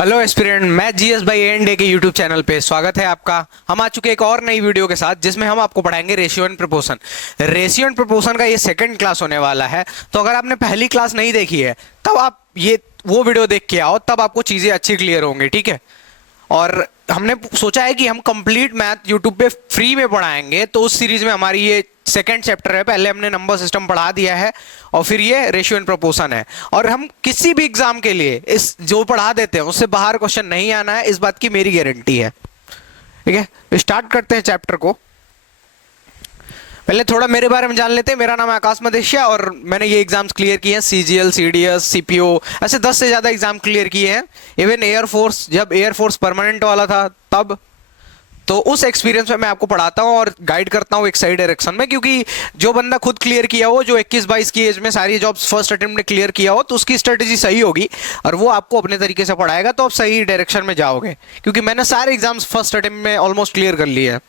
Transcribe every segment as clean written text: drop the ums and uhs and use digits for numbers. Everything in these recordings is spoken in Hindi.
हेलो एस्पिरेंट, मैं जीएस भाई एंड डे के यूट्यूब चैनल पे स्वागत है आपका। हम आ चुके एक और नई वीडियो के साथ जिसमें हम आपको पढ़ाएंगे ratio and proportion. Ratio and proportion का ये सेकंड क्लास होने वाला है, तो अगर आपने पहली क्लास नहीं देखी है तब आप ये वो वीडियो देख के आओ, तब आपको चीज़ें अच्छी क्लियर होंगी, ठीक है। और हमने सोचा है कि हम कंप्लीट मैथ यूट्यूब पे फ्री में पढ़ाएंगे, तो उस सीरीज में हमारी ये सेकंड चैप्टर है। पहले हमने नंबर सिस्टम पढ़ा दिया है और फिर ये रेशियो एंड प्रोपोर्शन है। और हम किसी भी एग्जाम के लिए इस जो पढ़ा देते हैं उससे बाहर क्वेश्चन नहीं आना है, इस बात की मेरी गारंटी है, ठीक है। स्टार्ट करते हैं चैप्टर को। पहले थोड़ा मेरे बारे में जान लेते हैं। मेरा नाम है आकाश मदेशिया और मैंने ये एग्जाम्स क्लियर किए हैं, सीजीएल, सीडीएस, सीपीओ, ऐसे 10 से ज़्यादा एग्जाम क्लियर किए हैं। इवन एयरफोर्स, जब एयरफोर्स परमानेंट वाला था तब, तो उस एक्सपीरियंस में मैं आपको पढ़ाता हूँ और गाइड करता हूँ एक सही डायरेक्शन में, क्योंकि जो बंदा खुद क्लियर किया हो, जो 21-22 की एज में सारी जॉब्स फर्स्ट अटेम्प्ट में क्लियर किया हो, तो उसकी स्ट्रेटेजी सही होगी और वो आपको अपने तरीके से पढ़ाएगा, तो आप सही डायरेक्शन में जाओगे। क्योंकि मैंने सारे एग्जाम्स फर्स्ट अटेम्प्ट में ऑलमोस्ट क्लियर कर लिए हैं।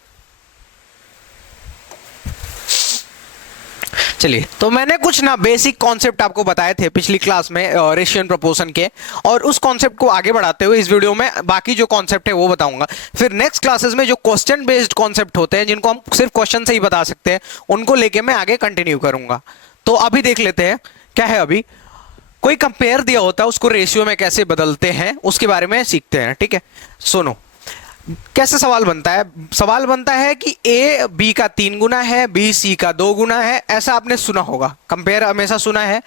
चलिए, तो मैंने कुछ ना बेसिक कॉन्सेप्ट आपको बताए थे पिछली क्लास में रेशियो एंड प्रोपोर्शन के, और उस कॉन्सेप्ट को आगे बढ़ाते हुए इस वीडियो में बाकी जो कॉन्सेप्ट है वो बताऊंगा। फिर नेक्स्ट क्लासेस में जो क्वेश्चन बेस्ड कॉन्सेप्ट होते हैं, जिनको हम सिर्फ क्वेश्चन से ही बता सकते हैं, उनको लेके मैं आगे कंटिन्यू करूंगा। तो अभी देख लेते हैं क्या है। अभी कोई कंपेयर दिया होता है, उसको रेशियो में कैसे बदलते हैं उसके बारे में सीखते हैं, ठीक है। सुनो, कैसे सवाल बनता है। सवाल बनता है कि ए बी का 3 गुना है, बी सी का 2 गुना है। ऐसा आपने सुना होगा, कंपेयर हमेशा सुना है,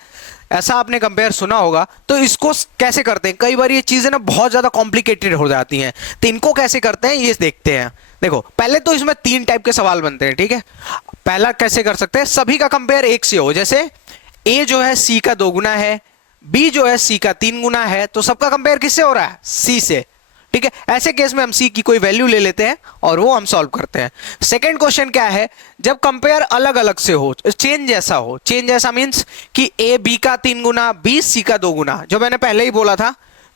ऐसा आपने कंपेयर सुना होगा। तो इसको कैसे करते हैं, कई बार ये चीजें ना बहुत ज्यादा कॉम्प्लिकेटेड हो जाती हैं, तो इनको कैसे करते हैं ये देखते हैं। देखो, पहले तो इसमें 3 टाइप के सवाल बनते हैं, ठीक है। पहला कैसे कर सकते हैं, सभी का कंपेयर एक से हो। जैसे ए जो है सी का 2 गुना है, बी जो है सी का 3 गुना है, तो सबका कंपेयर किससे हो रहा है, सी से, ठीक है। ऐसे केस में हम सी की कोई वैल्यू ले लेते हैं और वो हम सॉल्व करते हैं। सेकंड क्वेश्चन क्या है, जब कंपेयर अलग अलग से हो, चेंज जैसा हो। चेंज जैसा मींस कि ए बी का 3 गुना, बी सी का 2 गुना, जो मैंने पहले ही बोला था।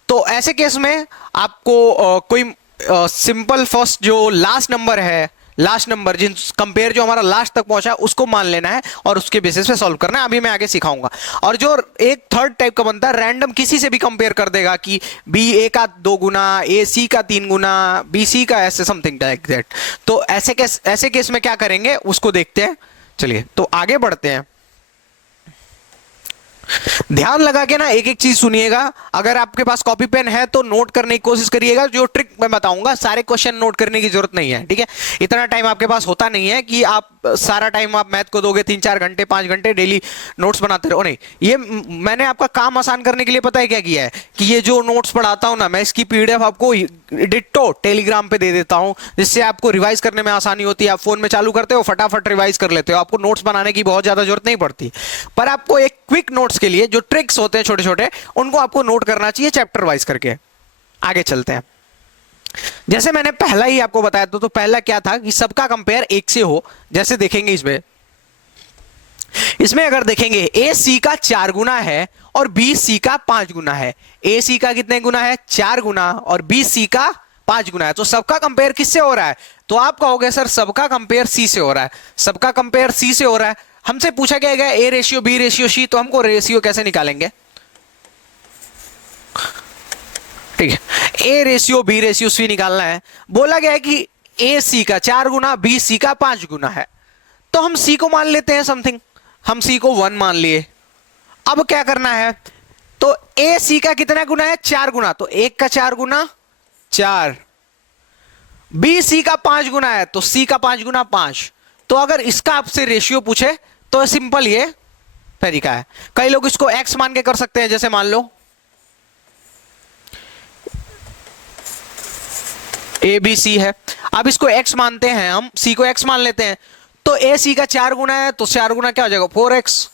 तो ऐसे केस में आपको कोई सिंपल फर्स्ट जो लास्ट नंबर है, लास्ट नंबर जिन कंपेयर जो हमारा लास्ट तक पहुंचा उसको मान लेना है और उसके बेसिस पे सॉल्व करना है। अभी मैं आगे सिखाऊंगा। और जो एक थर्ड टाइप का बनता है, रैंडम किसी से भी कंपेयर कर देगा कि बी ए का 2 गुना, ए सी का 3 गुना, बी सी का ऐसे समथिंग लाइक दैट। तो ऐसे केस में क्या करेंगे उसको देखते हैं। चलिए, तो आगे बढ़ते हैं। ध्यान लगा के ना एक एक चीज सुनिएगा। अगर आपके पास कॉपी पेन है तो नोट करने की कोशिश करिएगा। जो ट्रिक मैं बताऊंगा, सारे क्वेश्चन नोट करने की जरूरत नहीं है, ठीक है। इतना टाइम आपके पास होता नहीं है कि आप सारा टाइम आप मैथ को दोगे 3-4 घंटे 5 घंटे डेली नोट्स बनाते रहो, नहीं। ये मैंने आपका काम आसान करने के लिए पता है क्या किया है, कि ये जो नोट्स पढ़ाता हूं ना मैं, इसकी पीडीएफ आपको डिट्टो टेलीग्राम पे दे देता हूं, जिससे आपको रिवाइज करने में आसानी होती है। आप फोन में चालू करते हो, फटाफट रिवाइज कर लेते हो, आपको नोट्स बनाने की बहुत ज्यादा जरूरत नहीं पड़ती। पर आपको एक क्विक नोट्स के लिए जो ट्रिक्स होते हैं छोटे छोटे, उनको आपको नोट करना चाहिए चैप्टर वाइज करके। आगे चलते हैं। जैसे मैंने पहला ही आपको बताया था, तो पहला क्या था कि सबका कंपेयर एक से हो। जैसे देखेंगे इसमें अगर देखेंगे ए सी का 4 गुना है और बी सी का 5 गुना है। ए सी का कितने गुना है, 4 गुना, और बी सी का 5 गुना है। तो सबका कंपेयर किससे हो रहा है, तो आप कहोगे सर सबका कंपेयर सी से हो रहा है। सबका कंपेयर सी से हो रहा है। हमसे पूछा गया है A ratio B ratio C, तो हमको रेशियो कैसे निकालेंगे, ठीक है। A ratio B ratio C निकालना है। बोला गया है कि ए सी का 4 गुना, बी सी का 5 गुना है, तो हम सी को मान लेते हैं समथिंग। हम सी को 1 मान लिए। अब क्या करना है, तो ए सी का कितना गुना है, 4 गुना, तो 1 का 4 गुना 4। बी सी का 5 गुना है, तो सी का 5 गुना 5। तो अगर इसका आपसे रेशियो पूछे तो सिंपल ये तरीका है। कई लोग इसको एक्स मान के कर सकते हैं। जैसे मान लो ए बी सी है, अब इसको एक्स मानते हैं, हम सी को एक्स मान लेते हैं। तो ए सी का 4 गुना है, तो 4 गुना क्या हो जाएगा, 4x,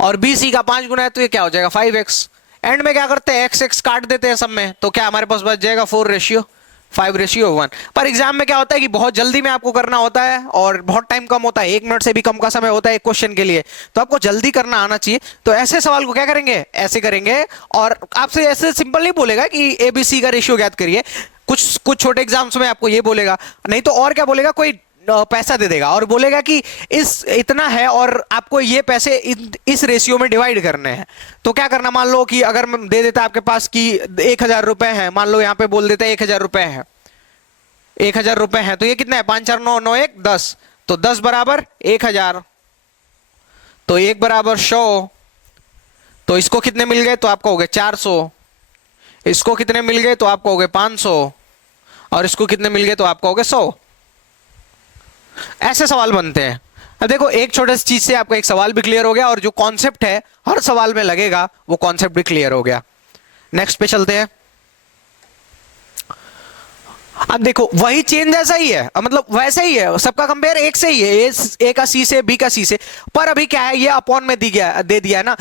और बी सी का 5 गुना है, तो ये क्या हो जाएगा, 5x। एंड में क्या करते हैं, एक्स एक्स काट देते हैं सब में, तो क्या हमारे पास बच जाएगा 4:5:1। पर एग्जाम में क्या होता है कि बहुत जल्दी में आपको करना होता है और बहुत टाइम कम होता है, 1 मिनट से भी कम का समय होता है एक क्वेश्चन के लिए, तो आपको जल्दी करना आना चाहिए। तो ऐसे सवाल को क्या करेंगे, ऐसे करेंगे, और आपसे ऐसे सिंपल नहीं बोलेगा कि एबीसी का रेशियो ज्ञात करिए। कुछ छोटे एग्जाम्स में आपको ये बोलेगा, नहीं तो और क्या बोलेगा, कोई पैसा दे देगा और बोलेगा कि इस इतना है और आपको ये पैसे इस रेशियो में डिवाइड करने हैं। तो क्या करना, मान लो कि अगर मैं दे देता आपके पास कि 1,000 रुपए है, मान लो यहाँ पे बोल देता है 1,000 रुपए है, 1,000 रुपए है, तो ये कितना है, 5 4 9 9 1 10, तो 10 बराबर 1,000, तो 1 बराबर 100, तो इसको कितने मिल गए, तो आपको हो गए 400, इसको कितने मिल गए तो आपको हो गए 500, और इसको कितने मिल गए तो आपको हो गए 100। ऐसे सवाल बनते हैं। अब देखो एक छोटे सी चीज से आपका एक सवाल भी क्लियर हो गया और जो कॉन्सेप्ट है हर सवाल में लगेगा वो कॉन्सेप्ट भी क्लियर हो गया। नेक्स्ट पे चलते हैं। अब देखो वही चेंज ऐसा ही है, मतलब वैसे ही है, सबका कंपेयर एक से ही है, ए का सी से, बी का सी से, पर अभी क्या है, ये अपॉन में दे दिया है ना,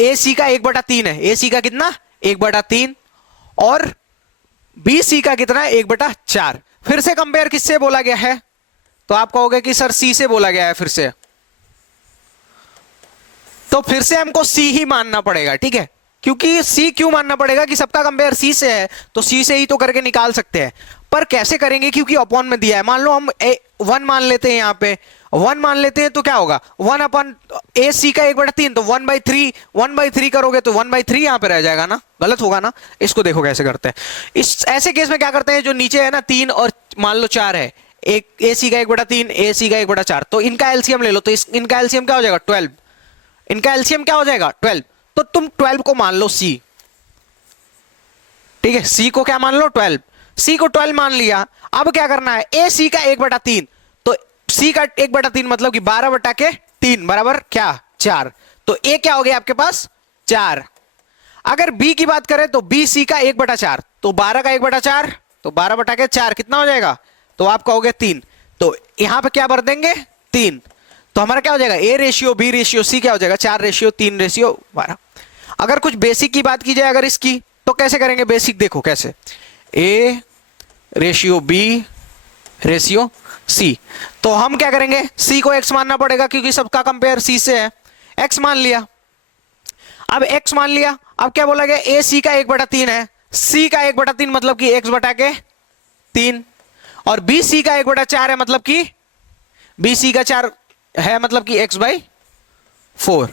ए सी का 1/3 है, ए सी का कितना 1/3, और बी सी का कितना है 1/4। फिर से कंपेयर किससे बोला गया है, तो आप कहोगे कि सर सी से बोला गया है फिर से, तो फिर से हमको सी ही मानना पड़ेगा, ठीक है। क्योंकि सी क्यों मानना पड़ेगा, कि सबका कंपेयर सी से है तो सी से ही तो करके निकाल सकते हैं, पर कैसे करेंगे, क्योंकि अपॉन में दिया है। मान लो हम 1 मान लेते हैं, यहां पे 1 मान लेते हैं, तो क्या होगा 1 ए सी का 1/3, तो 1/3 करोगे तो 1/3 यहां पे रह जाएगा ना, गलत होगा ना। इसको देखो कैसे करते हैं, इस ऐसे केस में क्या करते हैं, जो नीचे है ना 3 और मान लो 4 है, एक ए सी का 1/3, ए सी का 1/4, तो इनका एलसीएम ले लो, तो इनका एलसीएम क्या हो जाएगा 12, इनका एलसीएम क्या हो जाएगा 12, तो तुम 12 को मान लो सी, ठीक है, सी को क्या मान लो 12, सी को 12 मान लिया। अब क्या करना है, ए सी का 1/3, तो सी का 1/3 मतलब कि 12/3 बराबर क्या 4, तो ए क्या हो गया आपके पास 4। अगर बी की बात करें तो बी सी का 1/4, तो 12 का 1/4, तो 12/4 कितना हो जाएगा, तो आप कहोगे 3, तो यहां पे क्या भर देंगे 3, तो हमारा क्या हो जाएगा A ratio B ratio C क्या हो जाएगा 4:3:12। अगर कुछ बेसिक की बात की जाए अगर इसकी, तो कैसे करेंगे बेसिक, देखो कैसे, A ratio B ratio C, तो हम क्या करेंगे, सी को एक्स मानना पड़ेगा क्योंकि सबका कंपेयर सी से है, एक्स मान लिया। अब एक्स मान लिया, अब क्या बोला गया, ए सी का 1/3 है, सी का 1/3 मतलब कि x/3, और बी सी का 1/4 है, मतलब कि बी सी का 4 है, मतलब कि x/4।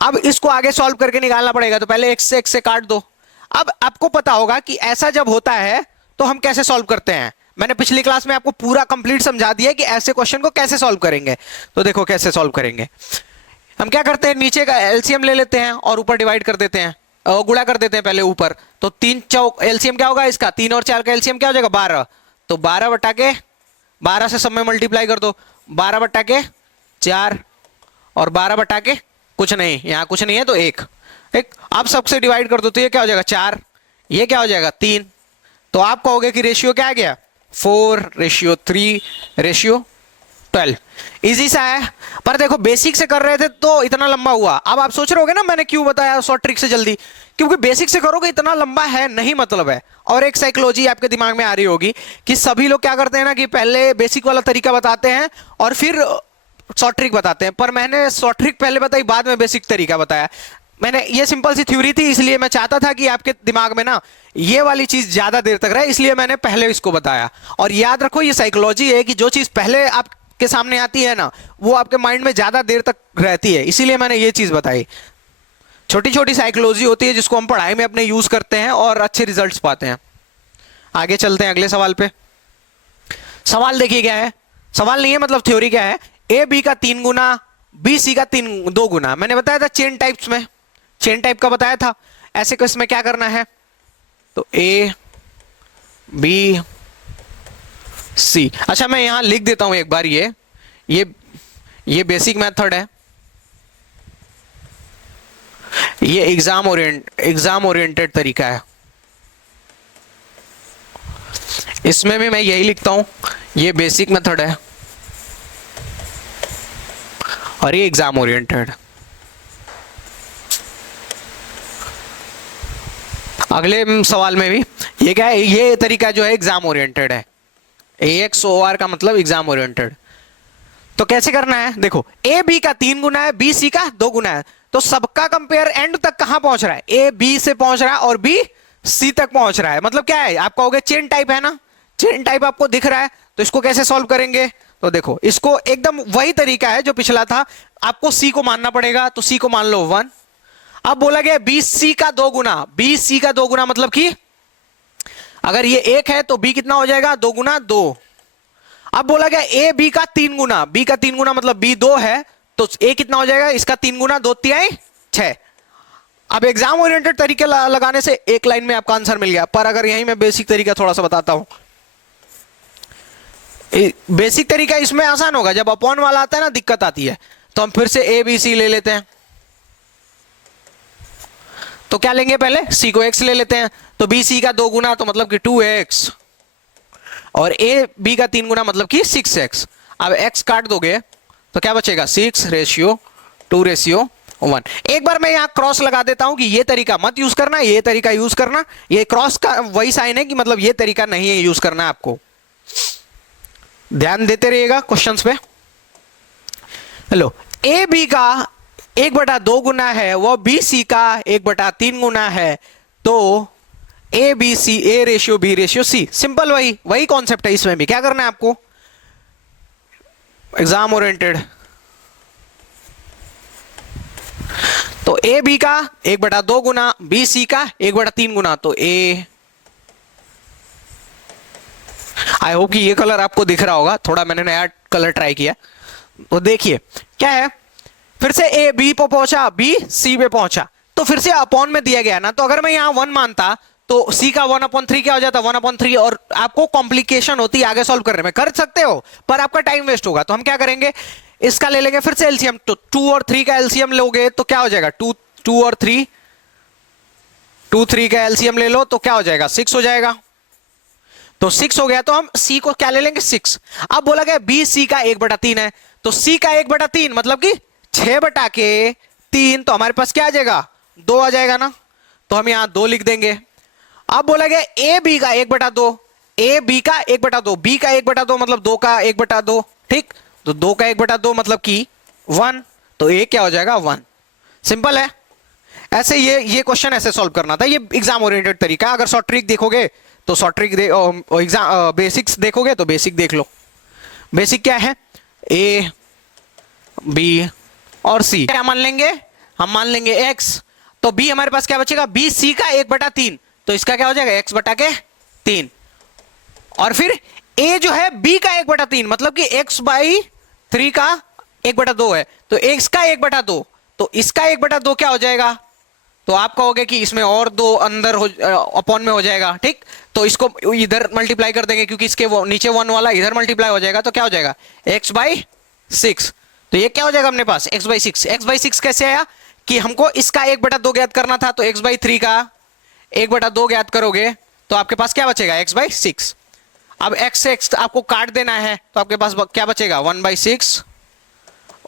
अब इसको आगे सॉल्व करके निकालना पड़ेगा, तो पहले x से काट दो। अब आपको पता होगा कि ऐसा जब होता है तो हम कैसे सॉल्व करते हैं, मैंने पिछली क्लास में आपको पूरा कंप्लीट समझा दिया कि ऐसे क्वेश्चन को कैसे सॉल्व करेंगे। तो देखो कैसे सॉल्व करेंगे, हम क्या करते हैं, नीचे का एलसीएम ले लेते हैं और ऊपर डिवाइड कर देते हैं, गुणा कर देते हैं पहले ऊपर, तो 3 चौक एलसीएम क्या होगा इसका, 3 और 4 का एलसीएम क्या हो जाएगा 12, तो 12 से सब में मल्टीप्लाई कर दो, 12/4 और 12 कुछ नहीं, यहां कुछ नहीं है तो 1, आप सबसे डिवाइड कर दो, तो ये क्या हो जाएगा 4, ये क्या हो जाएगा 3, तो आप कहोगे कि रेशियो क्या आ गया 4:3:12। इजी सा है, पर देखो बेसिक से कर रहे थे तो इतना लंबा हुआ। अब आप सोच रहे होगे ना मैंने क्यों बताया शॉर्ट ट्रिक से जल्दी, क्योंकि बेसिक से करोगे इतना लंबा है नहीं, मतलब है। और एक साइकोलॉजी आपके दिमाग में आ रही होगी कि सभी लोग क्या करते हैं ना कि पहले बेसिक वाला तरीका बताते हैं और फिर शॉर्ट ट्रिक बताते हैं, पर मैंने शॉर्ट ट्रिक पहले बताई, बाद में बेसिक तरीका बताया। मैंने ये सिंपल सी थ्योरी थी, इसलिए मैं चाहता था कि आपके दिमाग में ना ये वाली चीज ज्यादा देर तक रहे, इसलिए मैंने पहले इसको बताया। और याद रखो ये साइकोलॉजी है कि जो चीज पहले आपके सामने आती है ना वो आपके माइंड में ज्यादा देर तक रहती है, इसीलिए मैंने ये चीज बताई। छोटी छोटी साइकोलॉजी होती है जिसको हम पढ़ाई में अपने यूज करते हैं और अच्छे रिजल्ट्स पाते हैं। आगे चलते हैं अगले सवाल पे। सवाल देखिए क्या है, सवाल नहीं है मतलब थ्योरी क्या है, ए बी का 3 गुना, बी सी का 2 गुना। मैंने बताया था चेन टाइप्स में, चेन टाइप का बताया था। ऐसे केस में क्या करना है, तो ए बी सी, अच्छा मैं यहां लिख देता हूं एक बार, ये बेसिक मेथड है, ये एग्जाम ओरिएंटेड तरीका है, इसमें भी मैं यही लिखता हूं, ये बेसिक मेथड है और ये एग्जाम ओरिएंटेड। अगले सवाल में भी ये क्या है, ये तरीका जो है एग्जाम ओरिएंटेड है, AXOR का मतलब एग्जाम ओरिएंटेड। तो कैसे करना है, देखो ए बी का 3 गुना है, बी सी का 2 गुना है, तो सबका कंपेयर एंड तक कहां पहुंच रहा है, ए बी से पहुंच रहा है और बी सी तक पहुंच रहा है, मतलब क्या है, आप कहोगे चेन टाइप है ना, चेन टाइप आपको दिख रहा है, तो इसको कैसे सॉल्व करेंगे? तो देखो, इसको एकदम वही तरीका है जो पिछला था, आपको सी को मानना पड़ेगा, तो सी को मान लो 1। अब बोला गया बी सी का 2 गुना, बी सी का 2 गुना मतलब कि अगर ये 1 है तो बी कितना हो जाएगा? 2 गुना 2। अब बोला गया ए बी का 3 गुना, बी का 3 गुना मतलब बी 2 है, तो ए कितना हो जाएगा? इसका 3 गुना 2 तिहाई 6। अब एग्जाम ओरिएंटेड तरीके लगाने से एक लाइन में आपका आंसर मिल गया, पर अगर यहीं मैं बेसिक तरीका थोड़ा सा बताता हूं। बेसिक तरीका इसमें आसान होगा, जब अपॉन वाला आता है ना दिक्कत आती है, तो हम फिर से ए बी सी ले लेते हैं। तो क्या लेंगे? पहले सी को x ले लेते हैं, तो बी सी का 2 गुना तो मतलब कि 2x, और ए बी का 3 गुना मतलब कि 6x। अब x काट दोगे तो क्या बचेगा? 6:2:1। एक बार मैं यहां क्रॉस लगा देता हूं कि ये तरीका मत यूज करना, ये तरीका यूज करना। ये क्रॉस का वही साइन है कि मतलब ये तरीका नहीं है यूज करना, आपको ध्यान देते रहिएगा क्वेश्चंस पे। हेलो, ए बी का 1/2 गुना है, वो बी सी का 1/3 गुना है, तो A B C, A ratio B ratio C. Simple वही कॉन्सेप्ट है इसमें भी। क्या करना है आपको? एग्जाम ओरिएंटेड, तो ए बी का 1/2 गुना, बी सी का 1/3 गुना, तो ए, आई होप कि ये कलर आपको दिख रहा होगा, थोड़ा मैंने नया कलर ट्राई किया। तो देखिए क्या है, फिर से ए बी पे पहुंचा, बी सी पे पहुंचा, तो फिर से अपॉन में दिया गया ना, तो अगर मैं यहां 1 मानता तो सी का 1/3 क्या हो जाता? 1/3, और आपको कॉम्प्लिकेशन होती है आगे सॉल्व करने में। कर सकते हो पर आपका टाइम वेस्ट होगा, तो हम क्या करेंगे, इसका ले लेंगे फिर से एलसीएम। तो 2 और 3 का एलसीएम लोगे तो क्या हो जाएगा? 2 और 3, 2 3 का एलसीएम ले लो तो क्या हो जाएगा? 6 हो जाएगा। तो 6 हो गया, तो हम सी को क्या ले लेंगे? 6। अब बोला गया बी सी का 1/3 है, तो सी का 1/3 मतलब कि 6/3, तो हमारे पास क्या आ जाएगा? 2 आ जाएगा ना, तो हम यहां 2 लिख देंगे। अब बोला गया ए बी का 1/2, ए बी का 1/2, बी का 1/2 मतलब 2 का 1/2, ठीक, तो 2 का 1/2 मतलब कि 1, तो ए क्या हो जाएगा? 1। सिंपल है। ऐसे ये क्वेश्चन ऐसे सॉल्व करना था, ये एग्जाम ओरिएंटेड तरीका। अगर शॉर्ट ट्रिक देखोगे तो शॉर्ट ट्रिक एग्जाम बेसिक्स देखोगे तो बेसिक देख लो। बेसिक क्या है? ए बी और सी क्या मान लेंगे? हम मान लेंगे x, तो b हमारे पास क्या बचेगा? बी सी का 1/3, तो इसका क्या हो जाएगा? x/3, और फिर a जो है b का 1/3 मतलब कि x/3 का 1/2 है, तो x का 1/2, तो इसका 1/2 क्या हो जाएगा? तो आप कहोगे कि इसमें और 2 अंदर अपॉन में हो जाएगा, ठीक, तो इसको इधर मल्टीप्लाई कर देंगे, क्योंकि इसके नीचे 1 वाला इधर मल्टीप्लाई हो जाएगा, तो क्या हो जाएगा? x/6। तो ये क्या हो जाएगा अपने पास? x/6। x/6 कैसे आया? कि हमको इसका 1/2 ज्ञात करना था, तो x/3 का 1/2 ज्ञात करोगे तो आपके पास क्या बचेगा? x/6। अब x से x आपको काट देना है, तो आपके पास क्या बचेगा? 1/6,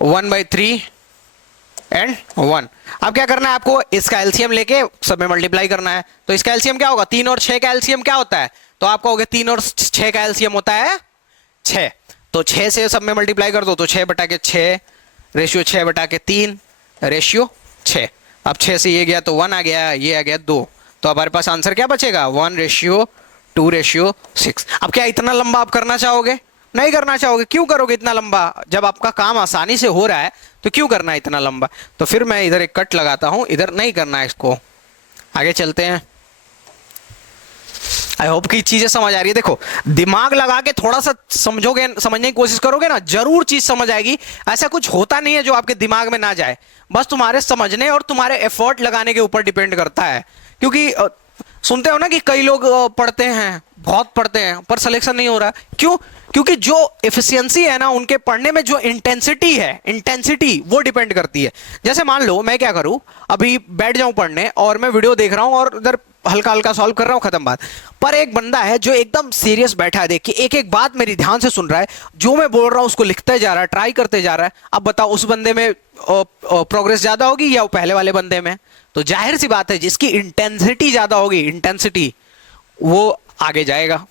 1/3 एंड 1। अब क्या करना है आपको? इसका एलसीएम लेके सब में मल्टीप्लाई करना है, तो इसका एलसीएम क्या होगा? 3 और 6 का एलसीएम क्या होता है? तो आप कहोगे 3 और 6 का एलसीएम होता है 6, तो 6 से सब में मल्टीप्लाई कर दो, तो 6/6 रेशियो 6/3 रेशियो 6। अब 6 से ये गया तो 1 आ गया, ये आ गया 2, तो हमारे पास आंसर क्या बचेगा? 1:2:6। अब क्या इतना लंबा आप करना चाहोगे? नहीं करना चाहोगे। क्यों करोगे इतना लंबा? जब आपका काम आसानी से हो रहा है तो क्यों करना है इतना लंबा? तो फिर मैं इधर एक कट लगाता हूं, इधर नहीं करना है इसको। आगे चलते हैं। आई होप कि चीजें समझ आ रही है। देखो, दिमाग लगा के थोड़ा सा समझोगे, समझने की कोशिश करोगे ना, जरूर चीज समझ आएगी। ऐसा कुछ होता नहीं है जो आपके दिमाग में ना जाए, बस तुम्हारे समझने और तुम्हारे एफर्ट लगाने के ऊपर डिपेंड करता है। क्योंकि सुनते हो ना कि कई लोग पढ़ते हैं, बहुत पढ़ते हैं, पर सिलेक्शन नहीं हो रहा। क्यों? क्योंकि जो एफिशिएंसी है ना उनके पढ़ने में, जो इंटेंसिटी वो डिपेंड करती है। जैसे मान लो मैं क्या करूं, अभी बैठ जाऊं पढ़ने और मैं वीडियो देख रहा हूं और इधर हल्का हल्का सॉल्व कर रहा हूं, खत्म बात। पर एक बंदा है जो एकदम सीरियस बैठा है, देखिए एक एक बात मेरी ध्यान से सुन रहा है, जो मैं बोल रहा हूं उसको लिखते जा रहा है, ट्राई करते जा रहा है। अब बताओ उस बंदे में प्रोग्रेस ज्यादा होगी या पहले वाले बंदे में? तो जाहिर सी बात है जिसकी इंटेंसिटी ज्यादा होगी, इंटेंसिटी, वो आगे जाएगा।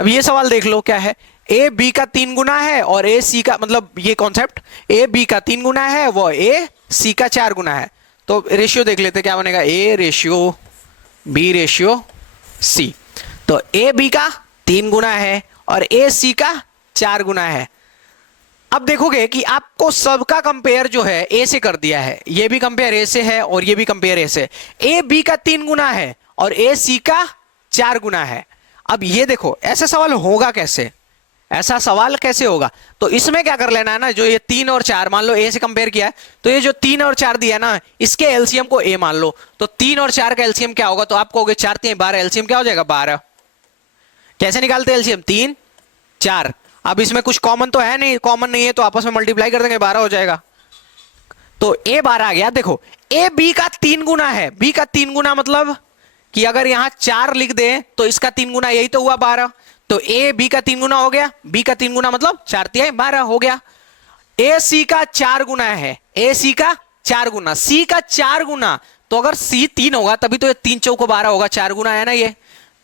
अब ये सवाल देख लो क्या है, ए बी का 3 गुना है और ए सी का, मतलब ये कॉन्सेप्ट, ए बी का 3 गुना है, वो ए सी का 4 गुना है। तो रेशियो देख लेते क्या बनेगा, A ratio B ratio C. तो ए बी का 3 गुना है और ए सी का 4 गुना है। अब देखोगे कि आपको सबका कंपेयर जो है ए से कर दिया है, ये भी कंपेयर ए से है और ये भी कंपेयर ए से। ए बी का 3 गुना है और ए सी का 4 गुना है। अब ये देखो ऐसा सवाल होगा कैसे, ऐसा सवाल कैसे होगा? तो इसमें क्या कर लेना है ना, जो ये 3 और 4 मान लो ए से कंपेयर किया है, तो ये जो 3 और 4 दिया ना, इसके एलसीएम को ए मान लो। तो 3 और 4 का एलसीएम क्या होगा? तो आप कहोगे 4 3 12, एलसीएम क्या हो जाएगा? 12। कैसे निकालते हैं एलसीएम? 3 4। अब इसमें कुछ कॉमन तो है नहीं, कॉमन नहीं है तो आपस में मल्टीप्लाई कर देंगे, 12 हो जाएगा। तो ए 12 आ गया। देखो ए बी का 3 गुना है, बी का 3 गुना मतलब कि अगर यहां 4 लिख दे तो इसका 3 गुना यही तो हुआ 12। तो ए बी का 3 गुना हो गया, बी का 3 गुना मतलब 4 3 12 हो गया। ए सी का 4 गुना है, ए सी का 4 गुना, सी का 4 गुना। तो अगर सी 3 होगा तभी तो ये 3 चौको 12 होगा, 4 गुना है ना ये।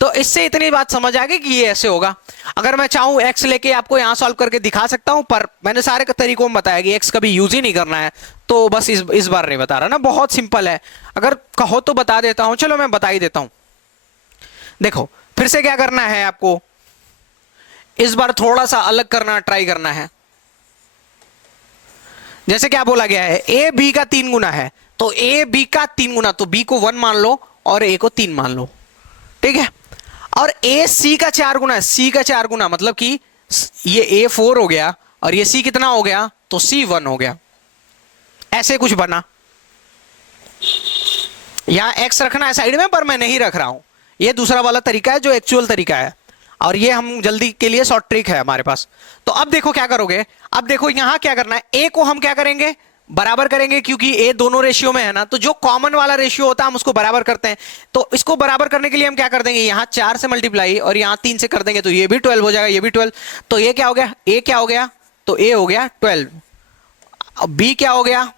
तो इससे इतनी बात समझ आ गई कि ये ऐसे होगा। अगर मैं चाहूं एक्स लेके आपको यहां सॉल्व करके दिखा सकता हूं, पर मैंने सारे तरीकों में बताया कि एक्स कभी यूज ही नहीं करना है, तो बस इस बार नहीं बता रहा ना। बहुत सिंपल है, अगर कहो तो बता देता हूं। चलो मैं बता ही देता हूं। देखो फिर से क्या करना है आपको, इस बार थोड़ा सा अलग करना ट्राई करना है। जैसे क्या बोला गया है, ए बी का 3 गुना है, तो ए बी का 3 गुना, तो बी को 1 मान लो और ए को 3 मान लो, ठीक है। और ए सी का 4 गुना है, सी का 4 गुना मतलब कि ये ए 4 हो गया और ये सी कितना हो गया? तो सी 1 हो गया। ऐसे कुछ बना। यहां एक्स रखना है साइड में, पर मैं नहीं रख रहा हूं। ये दूसरा वाला तरीका है जो एक्चुअल तरीका है, और ये हम जल्दी के लिए शॉर्ट ट्रिक है हमारे पास। तो अब देखो क्या करोगे, अब देखो यहां क्या करना है, ए को हम क्या करेंगे? बराबर करेंगे, क्योंकि ए दोनों रेशियो में है ना, तो जो कॉमन वाला रेशियो होता है हम उसको बराबर करते हैं। तो इसको बराबर करने के लिए हम क्या कर देंगे, यहां 4 से मल्टीप्लाई और यहां 3 से कर देंगे, तो ये भी 12 हो जाएगा, ये भी 12। तो ये क्या हो गया? ए क्या हो गया? तो ए हो गया 12। बी क्या हो गया?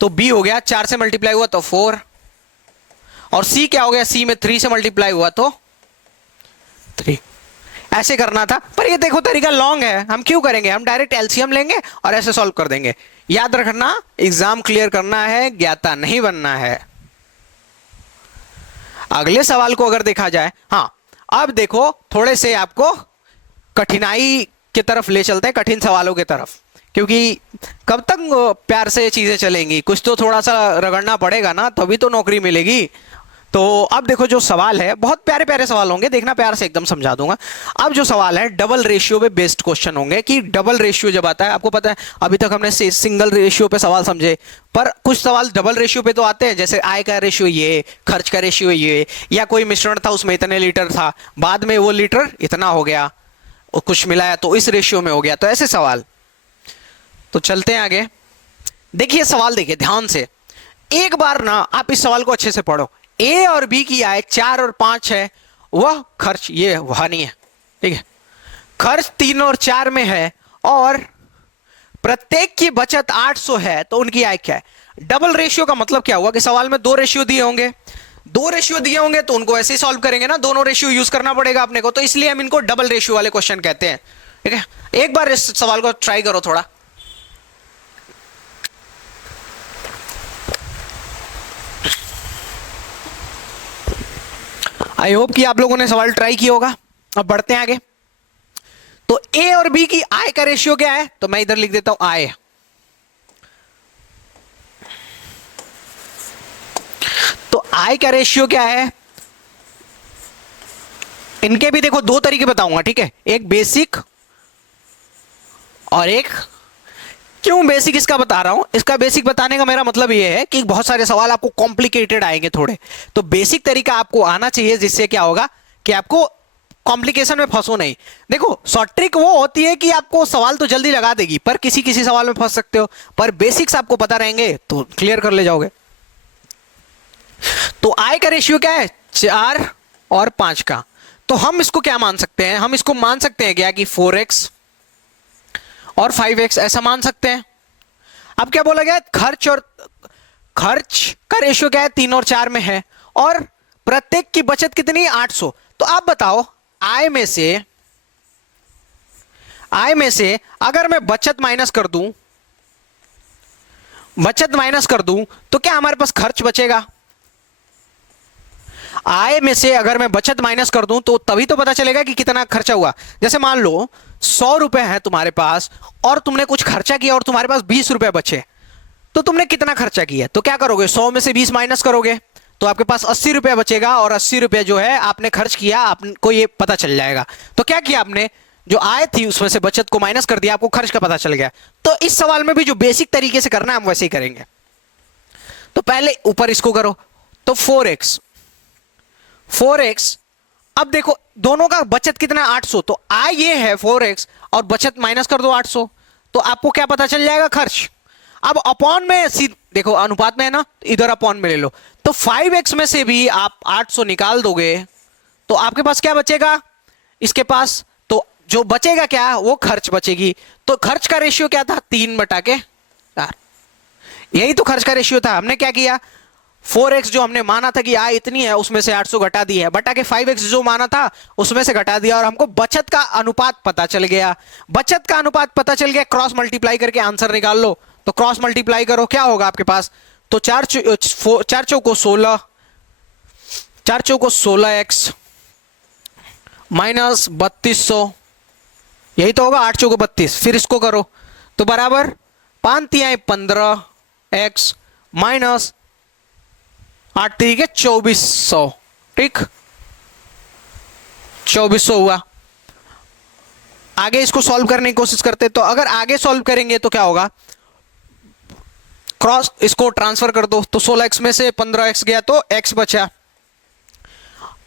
तो बी हो गया 4 से मल्टीप्लाई हुआ तो 4। और सी क्या हो गया? सी में 3 से मल्टीप्लाई हुआ तो 3। ऐसे करना था, पर ये देखो तरीका लॉन्ग है, हम क्यों करेंगे? हम डायरेक्ट एलसीएम लेंगे और ऐसे सॉल्व कर देंगे। याद रखना, एग्जाम क्लियर करना है, ज्ञाता नहीं बनना है। अगले सवाल को अगर देखा जाए, हाँ अब देखो थोड़े से आपको कठिनाई की तरफ ले चलते हैं, कठिन सवालों की तरफ, क्योंकि कब तक प्यार से चीजें चलेंगी, कुछ तो थोड़ा सा रगड़ना पड़ेगा ना, तभी तो नौकरी मिलेगी। तो अब देखो जो सवाल है, बहुत प्यारे प्यारे सवाल होंगे, देखना प्यार से एकदम समझा दूंगा। अब जो सवाल है डबल रेशियो पे बेस्ड क्वेश्चन होंगे, कि डबल रेशियो जब आता है, आपको पता है अभी तक हमने सिंगल रेशियो पे सवाल समझे, पर कुछ सवाल डबल रेशियो पे तो आते हैं, जैसे आय का रेशियो ये, खर्च का रेशियो ये, या कोई मिश्रण था उसमें इतने लीटर था, बाद में वो लीटर इतना हो गया, और कुछ मिलाया तो इस रेशियो में हो गया, तो ऐसे सवाल। तो चलते हैं आगे। देखिए सवाल देखिए ध्यान से, एक बार ना आप इस सवाल को अच्छे से पढ़ो। ए और बी की आय 4 और 5 है, वह खर्च ये वह नहीं है, ठीक है। खर्च 3 और 4 में है और प्रत्येक की बचत 800 है, तो उनकी आय क्या है? डबल रेशियो का मतलब क्या हुआ कि सवाल में 2 रेशियो दिए होंगे, 2 रेशियो दिए होंगे तो उनको ऐसे ही सॉल्व करेंगे ना, दोनों रेशियो यूज करना पड़ेगा अपने को, तो इसलिए हम इनको डबल रेशियो वाले क्वेश्चन कहते हैं, ठीक है। एक बार इस सवाल को ट्राई करो थोड़ा। आई होप कि आप लोगों ने सवाल ट्राई किया होगा। अब बढ़ते हैं आगे। तो ए और बी की आय का रेशियो क्या है? तो मैं इधर लिख देता हूं आय। तो आय का रेशियो क्या है? इनके भी देखो 2 तरीके बताऊंगा, ठीक है, एक बेसिक और एक, क्यों बेसिक इसका बता रहा हूं, इसका बेसिक बताने का मेरा मतलब यह है कि बहुत सारे सवाल आपको कॉम्प्लिकेटेड आएंगे थोड़े, तो बेसिक तरीका आपको आना चाहिए, जिससे क्या होगा कि आपको कॉम्प्लिकेशन में फंसो नहीं। देखो शॉर्ट ट्रिक वो होती है कि आपको सवाल तो जल्दी लगा देगी, पर किसी किसी सवाल में फंस सकते हो, पर बेसिक्स आपको पता रहेंगे तो क्लियर कर ले जाओगे। तो आय का रेशियो क्या है? 4 और 5 का। तो हम इसको क्या मान सकते हैं? हम इसको मान सकते हैं क्या कि 4x और 5x ऐसा मान सकते हैं। अब क्या बोला गया? खर्च का रेशियो क्या है? 3 और 4 में है, और प्रत्येक की बचत कितनी? 800। तो आप बताओ आय में से अगर मैं बचत माइनस कर दूं तो क्या हमारे पास खर्च बचेगा? आय में से अगर मैं बचत माइनस कर दूं तो तभी तो पता चलेगा कि कितना खर्चा हुआ। जैसे मान लो 100 रुपए है तुम्हारे पास और तुमने कुछ खर्चा किया और तुम्हारे पास 20 रुपए बचे, तो तुमने कितना खर्चा किया? तो क्या करोगे, 100 में से 20 माइनस करोगे तो आपके पास 80 रुपए बचेगा, और 80 रुपए जो है आपने खर्च किया, आपको ये पता चल जाएगा। तो क्या किया आपने, जो आय थी उसमें से बचत को माइनस कर दिया, आपको खर्च का पता चल गया। तो इस सवाल में भी जो बेसिक तरीके से करना है हम वैसे ही करेंगे। तो पहले ऊपर इसको करो, तो 4x, 4x। अब देखो दोनों का बचत कितना है, 800, तो आय ये है 4x और बचत माइनस कर दो 800, तो आपको क्या पता चल जाएगा, खर्च। अब अपॉन में देखो अनुपात में है ना, इधर अपॉन में ले लो, तो 5x में से भी आप 800 निकाल दोगे तो आपके पास क्या बचेगा, इसके पास तो जो बचेगा क्या, वो खर्च बचेगी। तो खर्च का रेशियो क्या था, 3/4। यही तो खर्च का रेशियो था। हमने क्या किया, 4x जो हमने माना था कि आय इतनी है उसमें से 800 घटा दी है, बटा के 5x जो माना था उसमें से घटा दिया, और हमको बचत का अनुपात पता चल गया। बचत का अनुपात पता चल गया, क्रॉस मल्टीप्लाई करके आंसर निकाल लो। तो क्रॉस मल्टीप्लाई करो, क्या होगा आपके पास, तो 4 चौको 16, 4 चौको 16x माइनस 3200, यही तो होगा, 8 चौको 32। फिर इसको करो तो बराबर 5 तिहाई 15x माइनस 8 तरीके 2400, ठीक, 2400 हुआ। आगे इसको सॉल्व करने की कोशिश करते, तो अगर आगे सॉल्व करेंगे तो क्या होगा, क्रॉस इसको ट्रांसफर कर दो, तो 16x में से 15x गया तो x बचा,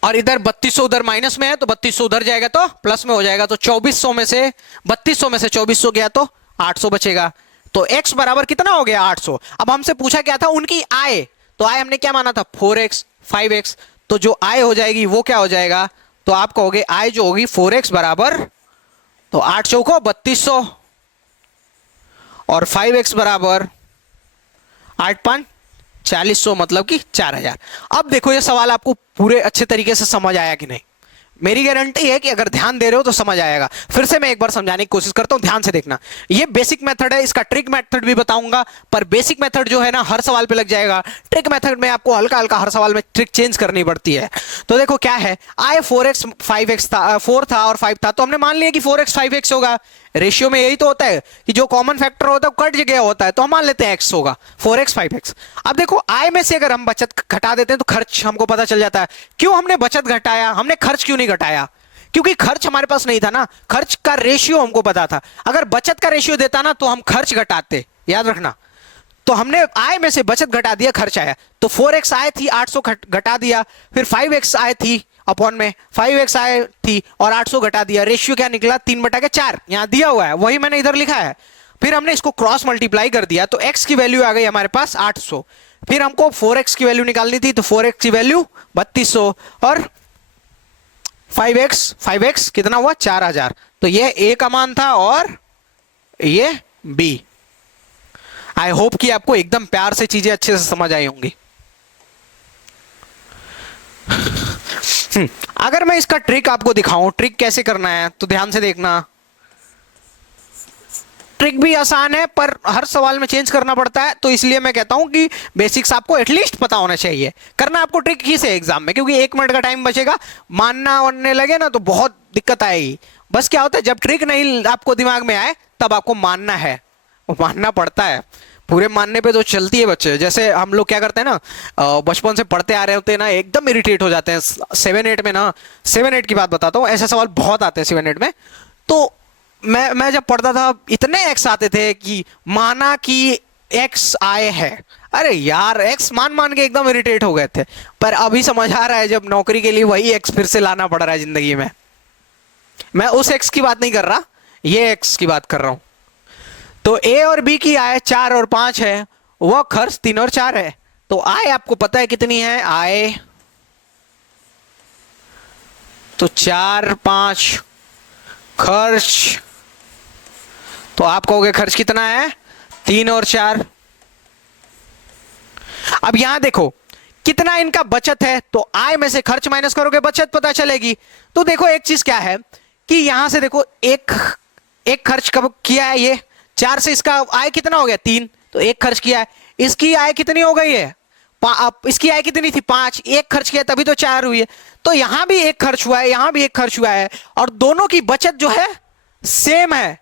और इधर 3200 उधर माइनस में है तो 3200 उधर जाएगा तो प्लस में हो जाएगा। तो 2400 में से 3200 में से 2400 गया तो 800 बचेगा। तो x बराबर कितना हो गया, 800। अब हमसे पूछा क्या था, उनकी आय, तो आय हमने क्या माना था, 4x 5x, तो जो आय हो जाएगी वो क्या हो जाएगा, तो आप कहोगे आय जो होगी 4x बराबर, तो 8 चौको 3200 और 5x बराबर 8×5 4000, मतलब कि 4000। अब देखो ये सवाल आपको पूरे अच्छे तरीके से समझ आया कि नहीं। मेरी गारंटी है कि अगर ध्यान दे रहे हो तो समझ आएगा। फिर से मैं एक बार समझाने की कोशिश करता हूं, ध्यान से देखना। ये बेसिक मेथड है, इसका ट्रिक मेथड भी बताऊंगा, पर बेसिक मेथड जो है ना हर सवाल पे लग जाएगा। ट्रिक मेथड में आपको हल्का हल्का हर सवाल में ट्रिक चेंज करनी पड़ती है। तो देखो क्या है, आय 4x 5x था, 4 था और 5 था, तो हमने मान लिया कि 4x 5x होगा। रेशियो में यही तो होता है कि जो कॉमन फैक्टर होता है वो कट गया होता है, तो हम मान लेते हैं x होगा, 4x 5x। अब देखो आय में से अगर हम बचत घटा देते हैं तो खर्च हमको पता चल जाता है। क्यों हमने बचत घटाया, हमने खर्च क्यों नहीं घटाया, क्योंकि खर्च हमारे पास नहीं था ना, खर्च का रेशियो हमको पता था। अगर बचत का रेशियो देता ना तो हम खर्च घटाते, याद रखना। तो हमने आय में से बचत घटा दिया, खर्च आया, तो 4x आय थी 800 घटा दिया, फिर 5x आय थी अपॉन में 5x आय थी और 800 घटा दिया, रेशियो क्या निकला 3/4, यहां दिया हुआ है वही मैंने इधर लिखा है। फिर हमने इसको क्रॉस मल्टीप्लाई कर दिया तो x की वैल्यू आ गई हमारे पास 800। फिर हमको 4x की वैल्यू निकालनी थी, तो 4x की वैल्यू 3200 और 5x कितना हुआ 4000। तो ये a का मान था और ये b। आई होप कि आपको एकदम प्यार से चीजें अच्छे से समझ आई होंगी। अगर मैं इसका ट्रिक आपको दिखाऊं, ट्रिक कैसे करना है तो ध्यान से देखना। ट्रिक भी आसान है पर हर सवाल में चेंज करना पड़ता है, तो इसलिए मैं कहता हूं कि बेसिक्स आपको एटलीस्ट पता होना चाहिए। करना आपको ट्रिक ही से एग्जाम में, क्योंकि 1 मिनट का टाइम बचेगा, मानना वनने लगे ना तो बहुत दिक्कत आएगी। बस क्या होता है, जब ट्रिक नहीं आपको दिमाग में आए तब आपको मानना है, वो मानना पड़ता है। पूरे मानने पे तो चलती है बच्चे। जैसे हम लोग क्या करते हैं ना, बचपन से पढ़ते आ रहे होते हैं ना, एकदम इरिटेट हो जाते हैं 7-8 में ना। 7-8 की बात बताता हूँ, ऐसे सवाल बहुत आते हैं 7-8 में। तो मैं जब पढ़ता था इतने एक्स आते थे कि माना कि एक्स आए है, अरे यार एक्स मान मान के एकदम इरिटेट हो गए थे। पर अभी समझ आ रहा है जब नौकरी के लिए वही एक्स फिर से लाना पड़ रहा है जिंदगी में। मैं उस एक्स की बात नहीं कर रहा, ये एक्स की बात कर रहा हूं। तो ए और बी की आय 4 और 5 है, वह खर्च 3 और 4 है। तो आय आपको पता है कितनी है, आय तो 4 5, खर्च तो आप कहोगे खर्च कितना है 3 और 4। अब यहां देखो कितना इनका बचत है, तो आय में से खर्च माइनस करोगे बचत पता चलेगी। तो देखो एक चीज क्या है कि यहां से देखो एक खर्च कब किया है, ये 4 से इसका आय कितना हो गया 3, तो एक खर्च किया है। इसकी आय कितनी हो गई है अब इसकी आय कितनी थी 5, एक खर्च किया तभी तो 4 हुई है। तो यहां भी एक खर्च हुआ है, यहां भी एक खर्च हुआ है, और दोनों की बचत जो है सेम है।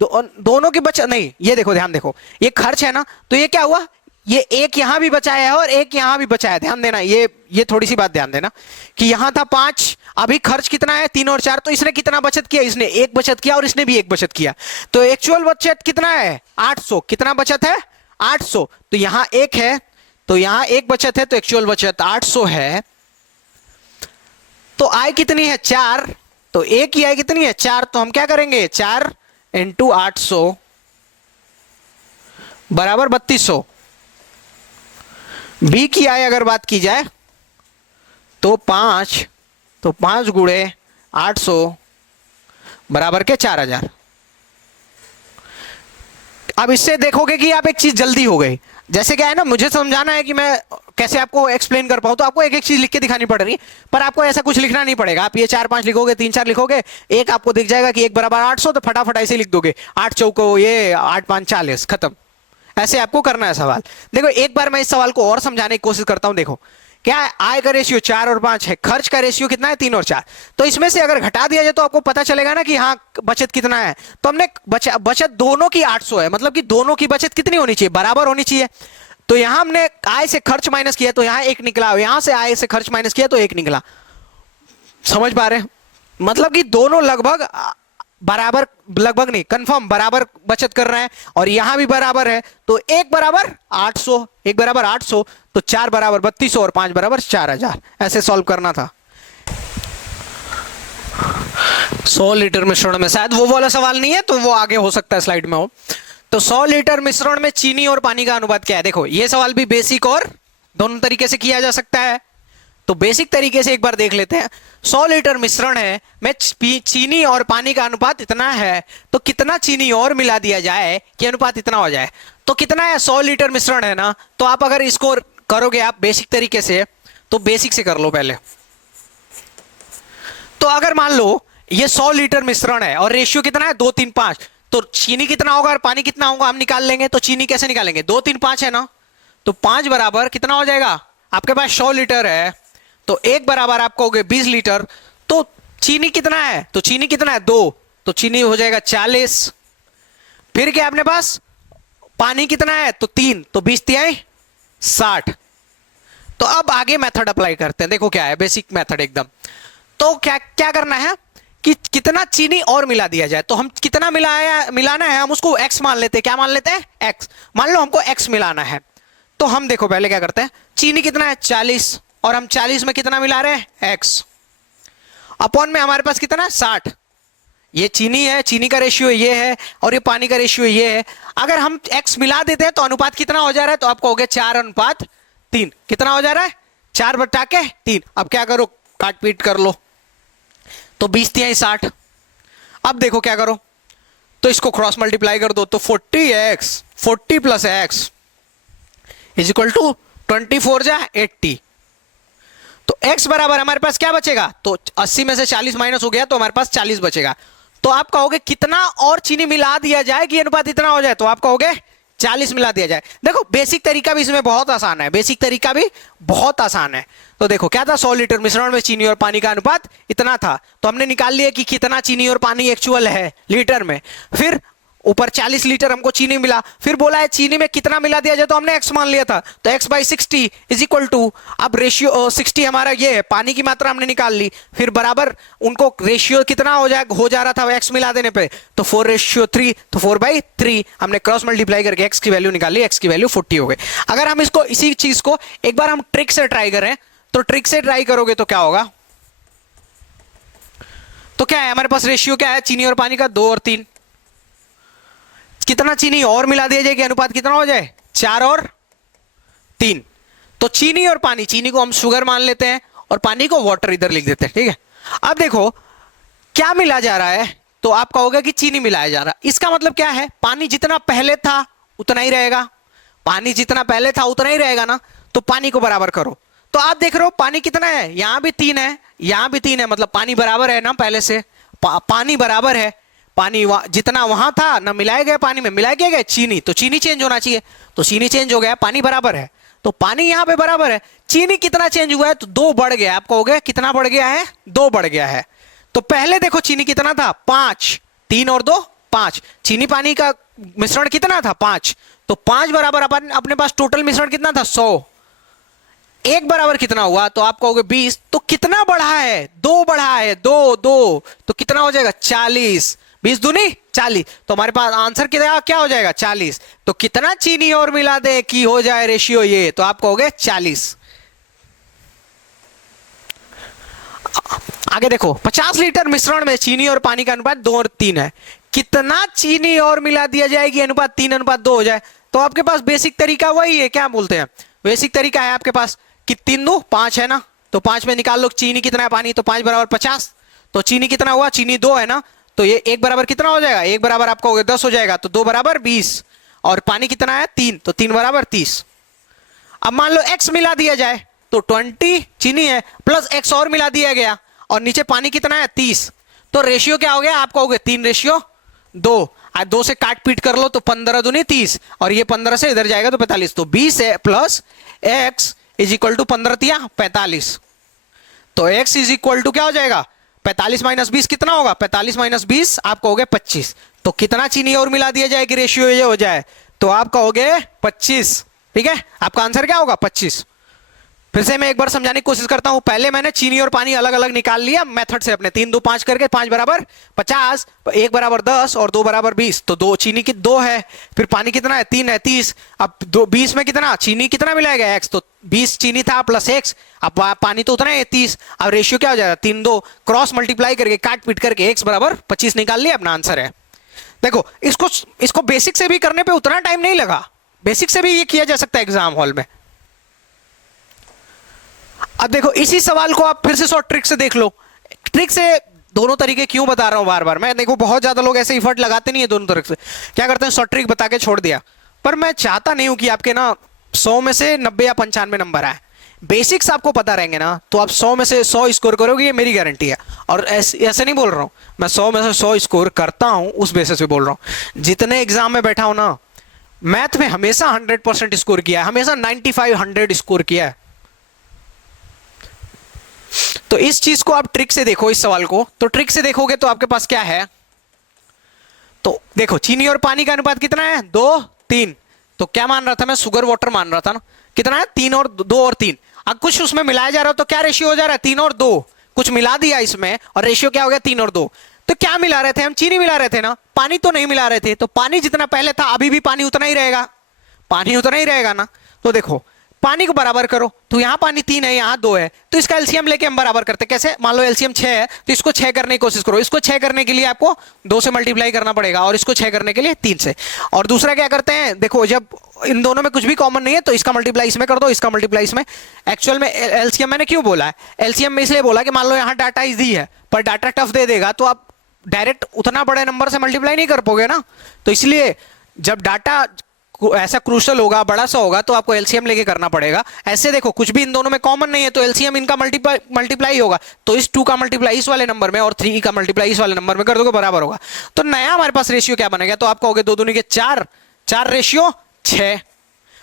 दोनों की बचत नहीं, ये देखो ध्यान देखो, ये खर्च है ना, तो ये क्या हुआ, ये एक यहां भी बचाया है और एक यहां भी बचाया है। ध्यान देना, ये थोड़ी सी बात ध्यान देना कि यहां था 5, अभी खर्च कितना है 3 और 4, तो इसने कितना बचत किया, इसने एक बचत किया और इसने भी एक बचत किया। तो एक्चुअल बचत कितना है 800, कितना बचत है 800। तो यहां एक है, तो यहां एक बचत है, तो एक्चुअल बचत 800 है। तो आय कितनी है 4, तो ए की आय कितनी है 4, तो हम क्या करेंगे 4 इंटू 800 बराबर 3200। बी की आय अगर बात की जाए तो 5 गुणे 800 बराबर के 4000। अब इससे देखोगे कि आप एक चीज जल्दी हो गई, जैसे क्या है ना, मुझे समझाना है कि मैं कैसे आपको एक्सप्लेन कर पाऊं, तो आपको एक एक चीज लिख के दिखानी पड़ रही है, पर आपको ऐसा कुछ लिखना नहीं पड़ेगा। आप ये 4 5 लिखोगे, 3 4 लिखोगे, एक आपको दिख जाएगा कि एक बराबर 800, तो फटाफट ऐसे लिख दोगे, 8 चौको ये 8 5 40, खत्म। ऐसे आपको करना है सवाल। देखो एक बार मैं इस सवाल को और समझाने की कोशिश करता हूं। देखो क्या है, आय का रेशियो 4 और 5 है, खर्च का रेशियो कितना है 3 और 4। तो इसमें से अगर घटा दिया जाए तो आपको पता चलेगा ना कि हाँ बचत कितना है। तो हमने बचत दोनों की 800 है, मतलब कि दोनों की बचत कितनी होनी चाहिए, बराबर होनी चाहिए। तो यहां हमने आय से खर्च माइनस किया तो यहां एक निकला, यहां से आय से खर्च माइनस किया तो एक निकला। समझ पा रहे हैं, मतलब कि दोनों लगभग बराबर, लगभग नहीं कंफर्म बराबर बचत कर रहे हैं, और यहां भी बराबर है। तो एक बराबर 800, एक बराबर 800, तो 4 बराबर 3200 और 5 बराबर 4000। ऐसे सॉल्व करना था। 100 लीटर मिश्रण में, शायद वो वाला सवाल नहीं है तो वो आगे हो सकता है स्लाइड में हो। तो 100 लीटर मिश्रण में चीनी और पानी का अनुपात क्या है। देखो ये सवाल भी बेसिक और दोनों तरीके से किया जा सकता है। तो बेसिक तरीके से एक बार देख लेते हैं। 100 लीटर मिश्रण है में चीनी और पानी का अनुपात इतना है, तो कितना चीनी और मिला दिया जाए कि अनुपात इतना हो जाए। तो कितना है 100 लीटर मिश्रण है ना, तो आप अगर इसको करोगे आप बेसिक तरीके से, तो बेसिक से कर लो पहले। तो अगर मान लो ये 100 लीटर मिश्रण है और रेशियो कितना है 2 3 5, तो चीनी कितना होगा और पानी कितना होगा हम निकाल लेंगे। तो चीनी कैसे निकालेंगे, 2 3 5 है ना, तो 5 बराबर कितना हो जाएगा, आपके पास 100 लीटर है, तो एक बराबर आप कहोगे 20 लीटर। तो चीनी कितना है, तो चीनी कितना है 2, तो चीनी हो जाएगा 40। फिर क्या अपने पास पानी कितना है, तो 3, तो 20 तिहाई 60। तो अब आगे मेथड अप्लाई करते हैं। देखो क्या है, बेसिक मेथड एकदम। तो क्या क्या करना है कि कितना चीनी और मिला दिया जाए। तो हम कितना मिलाना है, हम उसको x मान लेते हैं। क्या मान लेते हैं, x। मान लो हमको x मिलाना है, तो हम देखो पहले क्या करते हैं, चीनी कितना है 40, और हम 40 में कितना मिला रहे हैं x, अपॉन में हमारे पास कितना है 60। ये चीनी है, चीनी का रेशियो ये है, और ये पानी का रेशियो ये है। अगर हम x मिला देते हैं तो अनुपात कितना हो जा रहा है, तो आप कहोगे 4:3। कितना हो जा रहा है 4 बटा के 3। अब क्या करो, काट पीट कर लो, तो 20 तिहाई 60। अब देखो क्या करो, तो इसको क्रॉस मल्टीप्लाई कर दो, तो 40 plus x is equal to 24 जा 80। तो x बराबर हमारे पास क्या बचेगा, तो 80 में से 40 माइनस हो गया, तो हमारे पास 40 बचेगा। तो आप कहोगे कितना और चीनी मिला दिया जाए कि अनुपात इतना हो जाए, तो आप कहोगे 40 मिला दिया जाए। देखो बेसिक तरीका भी इसमें बहुत आसान है, बेसिक तरीका भी बहुत आसान है। तो देखो क्या था, 100 लीटर मिश्रण में चीनी और पानी का अनुपात इतना था, तो हमने निकाल लिया कि कितना चीनी और पानी एक्चुअल है लीटर में। फिर ऊपर 40 लीटर हमको चीनी मिला, फिर बोला है चीनी में कितना मिला दिया जाए, तो हमने x मान लिया था, तो x by 60 is equal to, अब रेशियो 60 हमारा ये है, पानी की मात्रा हमने निकाल ली, फिर बराबर उनको रेशियो कितना हो जा रहा था x मिला देने पे, तो 4:3, तो 4/3 हमने क्रॉस मल्टीप्लाई करके x की वैल्यू निकाली, x की वैल्यू 40 हो गई। अगर हम इसको इसी चीज को एक बार हम ट्रिक से ट्राई करें, तो ट्रिक से ट्राई करोगे तो क्या होगा, तो क्या है हमारे पास रेशियो क्या है चीनी और पानी का 2 और 3। कितना चीनी और मिला दिया जाए कि अनुपात कितना हो जाए 4 और 3। तो चीनी और पानी, चीनी को हम शुगर मान लेते हैं और पानी को वाटर इधर लिख देते हैं, ठीक है। अब देखो क्या मिला जा रहा है, तो आप कहोगे कि चीनी मिलाया जा रहा है। इसका मतलब क्या है, पानी जितना पहले था उतना ही रहेगा, पानी जितना पहले था उतना ही रहेगा ना, तो पानी को बराबर करो। तो आप देख रहे हो पानी कितना है, यहां भी 3 है, यहां भी 3 है, मतलब पानी बराबर है ना पहले से, पानी बराबर है। पानी जितना वहां था ना मिलाया गया, पानी में मिलाया गया चीनी, तो चीनी चेंज होना चाहिए, तो चीनी चेंज हो गया, पानी बराबर है। तो पानी यहां पे बराबर है। चीनी कितना चेंज हुआ है, तो 2 बढ़ गया। आप कहोगे कितना बढ़ गया है, 2 बढ़ गया है। तो पहले देखो चीनी कितना था, 5, 3 और 2 5। चीनी पानी का मिश्रण कितना था, 5। तो 5 बराबर अपने पास टोटल मिश्रण कितना था, 100। एक बराबर कितना हुआ, तो आप कहोगे 20। तो कितना बढ़ा है, 2 बढ़ा है, 2 2। तो कितना हो जाएगा, 40। 20 दूनी 40। तो हमारे पास आंसर क्या हो जाएगा, 40। तो कितना चीनी और मिला दे कि हो जाए रेशियो ये, तो आप कहोगे 40। आगे देखो, 50 लीटर मिश्रण में चीनी और पानी का अनुपात 2 और 3 है। कितना चीनी और मिला दिया जाएगी अनुपात 3:2 हो जाए। तो आपके पास बेसिक तरीका वही है, क्या बोलते हैं, बेसिक तरीका है आपके पास कि 3 2 5 है ना, तो 5 में निकाल लो चीनी कितना है, पानी, तो 5 बराबर 50। तो चीनी कितना हुआ, चीनी 2 है ना, तो ये 1 बराबर कितना हो जाएगा, 1 बराबर आपका हो गया 10 हो जाएगा। तो 2 बराबर 20 और पानी कितना है 3, तो 3 बराबर 30। अब मान लो x मिला दिया जाए, तो 20 चीनी है प्लस x और मिला दिया गया, और नीचे पानी कितना है 30। तो रेशियो क्या हो गया, आप कहोगे 3:2। आज 2 से काट पीट कर लो, तो 15 दूनी 30, और ये 15 से इधर जाएगा तो 45। तो 20 है plus x is equal to 15 तिया 45। तो x इज इक्वल टू क्या हो जाएगा, 45 माइनस 20 कितना होगा, 45 माइनस 20 आप कहोगे 25। तो कितना चीनी और मिला दिया जाए कि रेशियो ये हो जाए, तो आप कहोगे 25। ठीक है, आपका आंसर क्या होगा, 25। फिर से मैं एक बार समझाने की कोशिश करता हूं। पहले मैंने चीनी और पानी अलग अलग निकाल लिया मेथड से अपने, 3 2 5 करके, 5 बराबर 50, 1 बराबर 10 और 2 बराबर 20। तो 2 चीनी की 2 है, फिर पानी कितना है 3 है 30। अब 20 में कितना चीनी कितना मिलाएगा x, तो 20 चीनी था प्लस x, अब पानी तो उतना है 30। अब रेशियो क्या हो जाएगा, 3 2 क्रॉस मल्टीप्लाई करके काट पीट करके x बराबर 25 निकाल लिया, अपना आंसर है। देखो इसको बेसिक से भी करने पे उतना टाइम नहीं लगा, बेसिक से भी ये किया जा सकता है एग्जाम हॉल में। अब देखो इसी सवाल को आप फिर से शॉर्ट ट्रिक से देख लो। ट्रिक से दोनों तरीके क्यों बता रहा हूं बार बार मैं, देखो बहुत ज्यादा लोग ऐसे इफर्ट लगाते नहीं है दोनों तरफ से, क्या करते हैं शॉर्ट ट्रिक बता के छोड़ दिया। पर मैं चाहता नहीं हूं कि आपके ना 100 में से 90 या 95 नंबर आए। बेसिक्स आपको पता रहेंगे ना, तो आप 100 में से 100 स्कोर करोगे, ये मेरी गारंटी है। और ऐसे नहीं बोल रहा हूं मैं 100 में से 100 स्कोर करता हूं, उस बेसिस पे बोल रहा हूं। जितने एग्जाम में बैठा हूं ना, मैथ में हमेशा 100% स्कोर किया है, हमेशा 95 100 स्कोर किया है। तो इस चीज को आप ट्रिक से देखो, इस सवाल को तो ट्रिक से देखोगे तो आपके पास क्या है, तो देखो चीनी और पानी का अनुपात कितना है 2 3। तो क्या मान रहा था मैं, शुगर वाटर मान रहा था ना, कितना है 3 और 2 और 3। अब कुछ उसमें मिलाया जा रहा हो तो क्या रेशियो हो जा रहा है 3 और 2, कुछ मिला दिया इसमें और रेशियो क्या हो गया 3 और 2। तो क्या मिला रहे थे हम, चीनी मिला रहे थे ना, पानी तो नहीं मिला रहे थे। तो पानी जितना पहले था अभी भी पानी उतना ही रहेगा, पानी उतना ही रहेगा ना। तो देखो पानी को बराबर करो, तो यहां पानी 3 है यहां 2 है, तो इसका एलसीएम लेके हम बराबर करते हैं। कैसे, मान लो एलसीएम 6 है, तो इसको 6 करने की कोशिश करो। इसको 6 करने के लिए आपको 2 से मल्टीप्लाई करना पड़ेगा, और इसको 6 करने के लिए 3 से। और दूसरा क्या करते हैं, देखो जब इन दोनों में कुछ भी कॉमन नहीं है तो इसका मल्टीप्लाई इसमें कर दो, इसका मल्टीप्लाई इसमें। एक्चुअल में एलसीएम मैंने क्यों बोला है, एलसीएम में इसलिए बोला कि मान लो यहाँ डाटा इज दी है, पर डाटा टफ दे देगा तो आप डायरेक्ट उतना बड़े नंबर से मल्टीप्लाई नहीं कर पाओगे ना। तो इसलिए जब डाटा ऐसा क्रूशल होगा, बड़ा सा होगा, तो आपको एलसीएम लेके करना पड़ेगा। ऐसे देखो कुछ भी इन दोनों में कॉमन नहीं है तो एलसीएम इनका मल्टीप्लाई होगा, तो इस 2 का मल्टीप्लाई इस वाले नंबर में और 3 का मल्टीप्लाई इस वाले नंबर में कर दोगे, बराबर होगा। तो नया हमारे पास रेशियो क्या बनेगा, तो आप कहोगे 2 दूनी के 4, 4 रेशियो 6,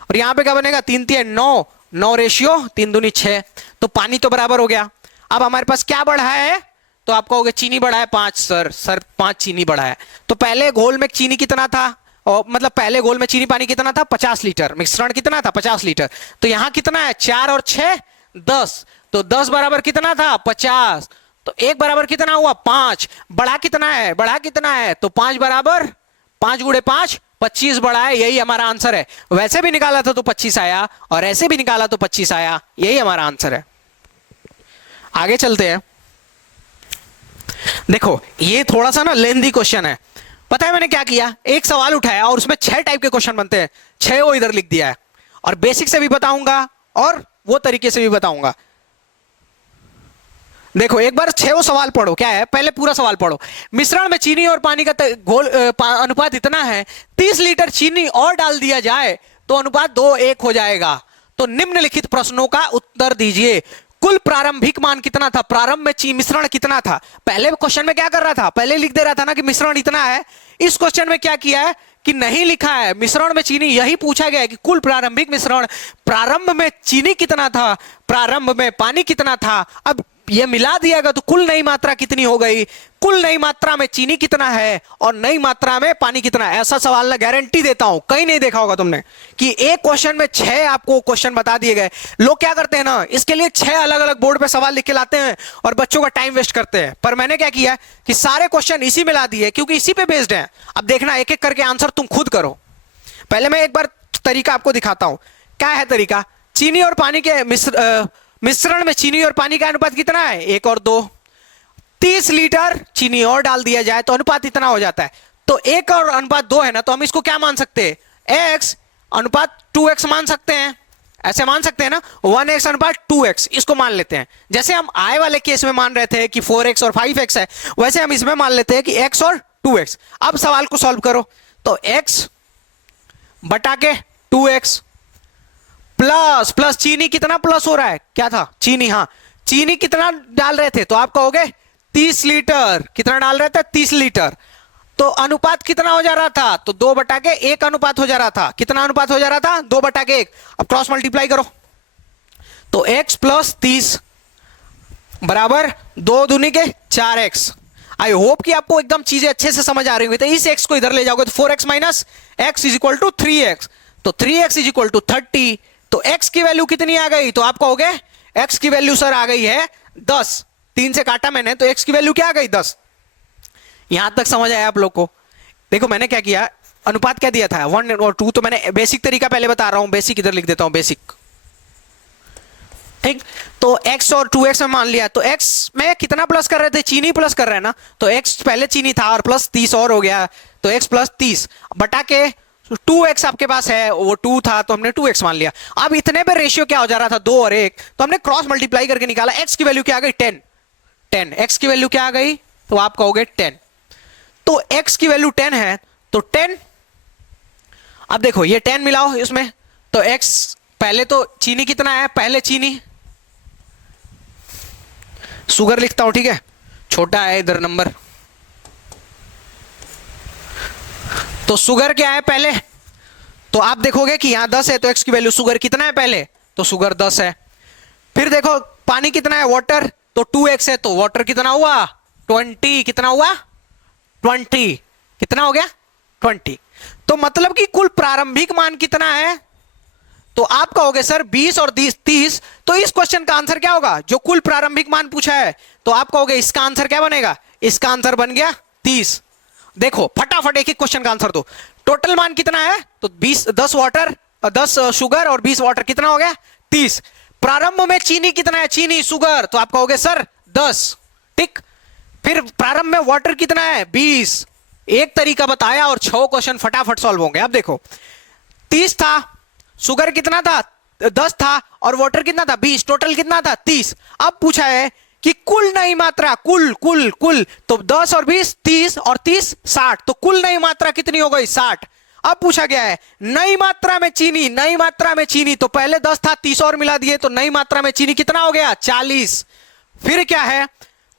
और यहां पे क्या बनेगा 3 3 9, 9 रेशियो 3 दूनी 6। तो पानी तो बराबर हो गया। अब हमारे पास क्या बढ़ा है, तो आप कहोगे चीनी बढ़ा है 5। सर 5 चीनी बढ़ा है। तो पहले घोल में चीनी कितना था, और मतलब पहले घोल में चीनी पानी कितना था 50 लीटर, मिश्रण कितना था 50 लीटर। तो यहां कितना है 4 और 6 10, तो 10 बराबर कितना था 50। तो 1 बराबर कितना हुआ 5, बढ़ा कितना है, बढ़ा कितना है, तो 5 बराबर 5 गुणे 5 25 बढ़ा है, यही हमारा आंसर है। वैसे भी निकाला था तो 25 आया, और ऐसे भी निकाला तो 25 आया, यही हमारा आंसर है। आगे चलते हैं। देखो ये थोड़ा सा ना लेंथी क्वेश्चन है। पता है मैंने क्या किया, एक सवाल उठाया और उसमें 6 टाइप के क्वेश्चन बनते हैं, 6 वो इधर लिख दिया है, और बेसिक से भी बताऊंगा और वो तरीके से भी बताऊंगा। देखो एक बार 6 सवाल पढ़ो, क्या है पहले पूरा सवाल पढ़ो। मिश्रण में चीनी और पानी का घोल अनुपात इतना है, 30 लीटर चीनी और डाल दिया जाए तो अनुपात 2:1 हो जाएगा। तो निम्नलिखित प्रश्नों का उत्तर दीजिए। कुल प्रारंभिक मान कितना था, प्रारंभ में मिश्रण कितना था। पहले क्वेश्चन में क्या कर रहा था, पहले लिख दे रहा था ना कि मिश्रण इतना है। इस क्वेश्चन में क्या किया है कि नहीं लिखा है मिश्रण में चीनी, यही पूछा गया है कि कुल प्रारंभिक मिश्रण, प्रारंभ में चीनी कितना था, प्रारंभ में पानी कितना था। अब ये मिला दिया गया तो कुल नई मात्रा कितनी हो गई, कुल नई मात्रा में चीनी कितना है और नई मात्रा में पानी कितना है। ऐसा सवाल ना गारंटी देता हूं, कहीं नहीं देखा होगा तुमने कि एक क्वेश्चन में 6 आपको क्वेश्चन बता दिए गए। लोग क्या करते हैं ना, इसके लिए 6 अलग अलग बोर्ड पे सवाल लिख के लाते हैं और बच्चों का टाइम वेस्ट करते हैं। पर मैंने क्या किया कि सारे क्वेश्चन इसी में ला दिए क्योंकि इसी पे बेस्ड है। अब देखना एक एक करके आंसर तुम खुद करो। पहले मैं एक बार तरीका आपको दिखाता हूं। क्या है तरीका, चीनी और पानी के मिश्रण में चीनी और पानी का अनुपात कितना है, 1 और 2। 30 लीटर चीनी और डाल दिया जाए तो अनुपात इतना हो जाता है। तो 1 और अनुपात 2 है ना, तो हम इसको क्या मान सकते हैं, x अनुपात 2x मान सकते हैं। ऐसे मान सकते हैं ना, 1x अनुपात 2x, इसको मान लेते हैं। जैसे हम आय वाले केस में मान रहे थे कि 4x और 5x है, वैसे हम इसमें मान लेते हैं कि x और 2x। अब सवाल को सॉल्व करो तो x बटा के 2x प्लस प्लस चीनी कितना प्लस हो रहा है, क्या था चीनी, हाँ चीनी कितना डाल रहे थे, तो आप कहोगे 30 लीटर। कितना डाल रहे थे, 30 लीटर। तो अनुपात कितना हो जा रहा था, तो 2 बटा के 1 अनुपात हो जा रहा था। कितना अनुपात हो जा रहा था, 2 बटा के 1। अब क्रॉस मल्टीप्लाई करो तो x प्लस 30 बराबर 2 दूनी के 4x। आई होप कि आपको एकदम चीजें अच्छे से समझ आ रही होगी। तो इस x को इधर ले जाओगे तो 4x minus x is equal to 3x, तो 3x इज इक्वल टू 30। तो x की वैल्यू कितनी आ गई, तो आप कहोगे x की वैल्यू सर आ गई है 10। 3 से काटा मैंने तो x की वैल्यू क्या आ गई, 10। यहां तक समझ आया आप लोग को। देखो मैंने क्या किया, अनुपात क्या दिया था 1 और 2, तो मैंने बेसिक तरीका पहले बता रहा हूं, बेसिक इधर लिख देता हूं, बेसिक। ठीक, तो x और 2x में मान लिया। तो x में कितना प्लस कर रहे थे, चीनी प्लस कर रहे हैं ना, तो x पहले चीनी था और प्लस 30 और हो गया, तो x प्लस 30 बटा के 2x आपके पास है, वो 2 था तो हमने 2x मान लिया। अब इतने पे रेशियो क्या हो जा रहा था, 2 और 1, तो हमने क्रॉस मल्टीप्लाई करके निकाला। x की वैल्यू क्या आ गई, 10। x की वैल्यू क्या आ गई, तो आप कहोगे 10। तो x की वैल्यू 10 है तो 10। अब देखो ये 10 मिलाओ इसमें, तो x पहले तो चीनी कितना है, पहले चीनी, शुगर लिखता हूं ठीक है, छोटा है इधर नंबर। तो शुगर क्या है पहले, तो आप देखोगे कि यहां 10 है तो x की वैल्यू शुगर कितना है पहले, तो शुगर 10 है। फिर देखो पानी कितना है, वाटर, तो 2x है तो वाटर कितना हुआ 20। कितना हुआ 20, कितना हो गया 20। तो मतलब कि कुल प्रारंभिक मान कितना है, तो आप कहोगे सर 20 और 30। तो इस क्वेश्चन का आंसर क्या होगा, जो कुल प्रारंभिक मान पूछा है, तो आप कहोगे इसका आंसर क्या बनेगा, इसका आंसर बन गया 30। देखो फटाफट एक एक क्वेश्चन का आंसर दो। टोटल मान कितना है, तो 10 वाटर, 10 शुगर और 20 वाटर, कितना हो गया 30। प्रारंभ में चीनी कितना है, चीनी शुगर, तो आप कहोगे सर 10। ठीक, फिर प्रारंभ में वाटर कितना है 20। एक तरीका बताया और 6 क्वेश्चन फटाफट सॉल्व होंगे। अब देखो 30 था, शुगर कितना था 10 था और वाटर कितना था 20, टोटल कितना था 30। अब पूछा है कि कुल नई मात्रा, कुल कुल कुल, तो 10 और 20 30 और 30 60, तो कुल नई मात्रा कितनी हो गई 60। अब पूछा गया है नई मात्रा में चीनी, नई मात्रा में चीनी, तो पहले 10 था 30 और मिला दिए तो नई मात्रा में चीनी कितना हो गया 40। फिर क्या है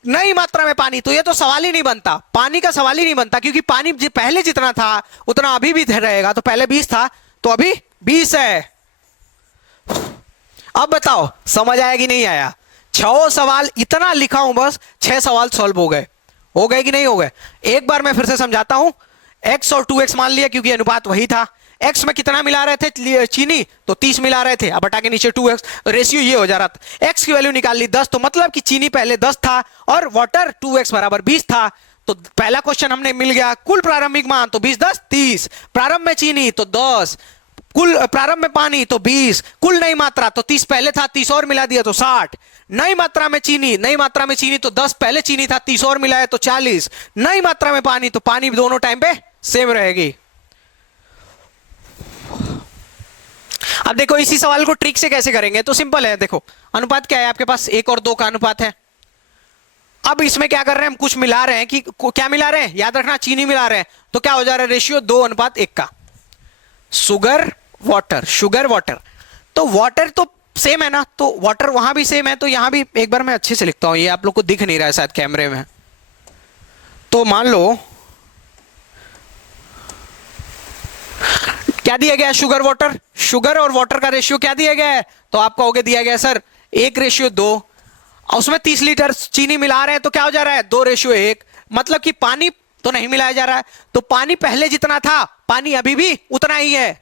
नई मात्रा में पानी, तो ये तो सवाल ही नहीं बनता, पानी का सवाल ही नहीं बनता क्योंकि पानी पहले जितना था उतना अभी भी रहेगा। तो पहले 20 था तो अभी 20 है। अब बताओ समझ आया कि नहीं आया। 6 सवाल इतना लिखा हूं, बस 6 सवाल सॉल्व हो गए कि नहीं हो गए। एक बार मैं फिर से समझाता हूं। x और 2x मान लिया क्योंकि अनुपात वही था। x में कितना मिला रहे थे चीनी, तो 30 मिला रहे थे, अब बटा के नीचे 2x, रेशियो ये हो जा रहा था। x की वैल्यू निकाल ली 10, तो मतलब कि चीनी पहले 10 था और वाटर 2x बराबर 20 था। तो पहला क्वेश्चन हमने मिल गया। कुल प्रारंभिक मान तो 20 10 30, प्रारंभ में चीनी तो 10, कुल प्रारंभ में पानी तो 20, कुल नई मात्रा तो 30 पहले था 30 और मिला दिया तो 60, नई मात्रा में चीनी, नई मात्रा में चीनी तो 10 पहले चीनी था 30 और मिलाया तो 40, नई मात्रा में पानी, तो पानी दोनों टाइम पे सेम रहेगी। अब देखो इसी सवाल को ट्रिक से कैसे करेंगे, तो सिंपल है। देखो अनुपात क्या है आपके पास, 1 और 2 का अनुपात है। अब इसमें क्या कर रहे हैं हम, कुछ मिला रहे हैं कि क्या मिला रहे हैं, याद रखना चीनी मिला रहे हैं, तो क्या हो जा रहा है रेशियो 2:1 का। शुगर वाटर, शुगर वाटर, तो वाटर तो सेम है ना, तो वाटर वहां भी सेम है, तो यहां भी एक बार मैं अच्छे से लिखता हूं, ये आप लोग को दिख नहीं रहा है शायद कैमरे में। तो मान लो क्या दिया गया है? शुगर वाटर, शुगर और वाटर का रेशियो क्या दिया गया है? तो आप कहोगे दिया गया सर 1:2, और उसमें 30 लीटर चीनी मिला रहे हैं तो क्या हो जा रहा है? 2:1। मतलब कि पानी तो नहीं मिलाया जा रहा है, तो पानी पहले जितना था पानी अभी भी उतना ही है।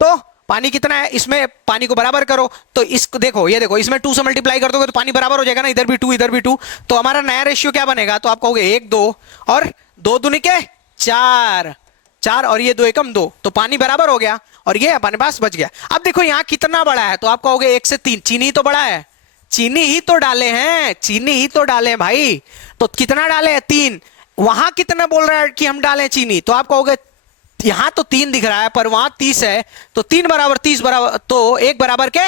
तो पानी कितना है? इसमें पानी को बराबर करो, तो इसको देखो, ये देखो, इसमें 2 से मल्टीप्लाई कर दोगे तो पानी बराबर हो जाएगा ना, इधर भी 2 इधर भी 2। तो हमारा नया रेशियो क्या बनेगा? तो आप कहोगे 1 2 और 2 दूनी के 4, 4 और ये 2 एकम 2, तो पानी बराबर हो गया और ये अपने पास बच गया। अब देखो यहां कितना बड़ा है, तो आप कहोगे 1 से 3, चीनी ही तो बड़ा है, चीनी ही तो डाले हैं, चीनी ही तो डाले हैं भाई। तो कितना डाले हैं? 3। वहां कितना बोल रहा है कि हम डालें चीनी? तो आप कहोगे यहां तो 3 दिख रहा है पर वहां 30 है, तो 3 बराबर 30 बराबर, तो 1 बराबर के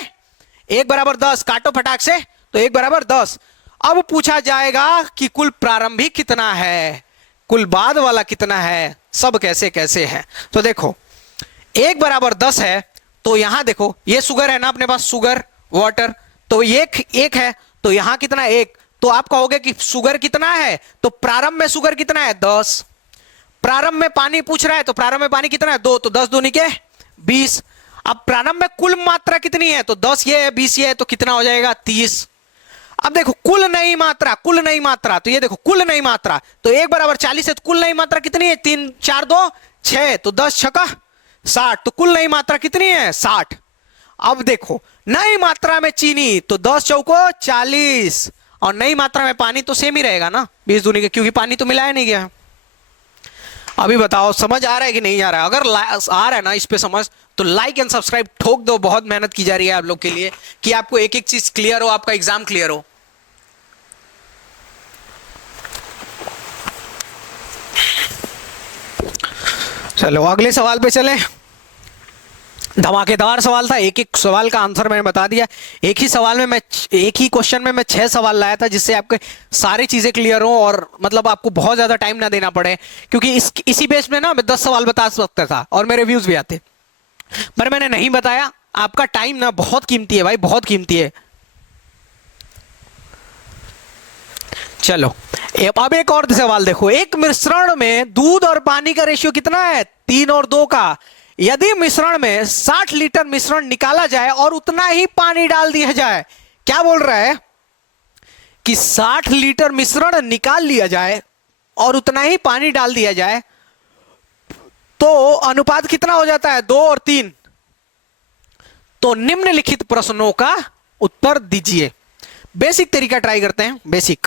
1 बराबर 10, काटो फटाक से, तो 1 बराबर 10। अब पूछा जाएगा कि कुल प्रारंभिक कितना है, कुल बाद वाला कितना है, सब कैसे कैसे है। तो देखो 1 बराबर 10 है, तो यहां देखो ये शुगर है ना अपने पास, शुगर वाटर, तो ये एक है, तो यहां कितना 1। तो आप कहोगे कि शुगर कितना है? तो प्रारंभ में शुगर कितना है? 10। प्रारंभ में पानी पूछ रहा है, तो प्रारंभ में पानी कितना है? 2, तो 10 दूनी के 20। अब प्रारंभ में कुल मात्रा कितनी है? तो 10 ये है, 20 ये है, तो कितना हो जाएगा? 30। अब देखो कुल नई मात्रा, कुल नई मात्रा, तो ये देखो कुल नई मात्रा, तो 1 बराबर 40 है, तो कुल नई मात्रा कितनी है? 3 4 2 6, तो 10 छका 60, तो कुल नई मात्रा कितनी है? 60। अब देखो नई मात्रा में चीनी, तो 10 चौको 40, और नई मात्रा में पानी तो सेम ही रहेगा ना, 20 दूनी के, क्योंकि पानी तो मिलाया नहीं गया। अभी बताओ समझ आ रहा है कि नहीं आ रहा है? अगर आ रहा है ना इस पे समझ, तो लाइक एंड सब्सक्राइब ठोक दो, बहुत मेहनत की जा रही है आप लोग के लिए कि आपको एक एक चीज क्लियर हो, आपका एग्जाम क्लियर हो। चलो अगले सवाल पे चलें। धमाकेदार सवाल था, एक एक सवाल का आंसर मैंने बता दिया। एक ही सवाल में मैं, एक ही क्वेश्चन में मैं 6 सवाल लाया था, जिससे आपके सारी चीजें क्लियर हो और मतलब आपको बहुत ज्यादा टाइम ना देना पड़े, क्योंकि इसी बेस में ना मैं 10 सवाल बता सकता था और मेरे व्यूज भी आते, पर मैंने नहीं बताया। आपका टाइम ना बहुत कीमती है भाई, बहुत कीमती है। चलो अब एक और सवाल देखो, एक मिश्रण में दूध और पानी का रेशियो कितना है? 3 और 2 का। यदि मिश्रण में 60 लीटर मिश्रण निकाला जाए और उतना ही पानी डाल दिया जाए, क्या बोल रहा है कि 60 लीटर मिश्रण निकाल लिया जाए और उतना ही पानी डाल दिया जाए, तो अनुपात कितना हो जाता है? 2 और 3। तो निम्नलिखित प्रश्नों का उत्तर दीजिए। बेसिक तरीका ट्राई करते हैं, बेसिक।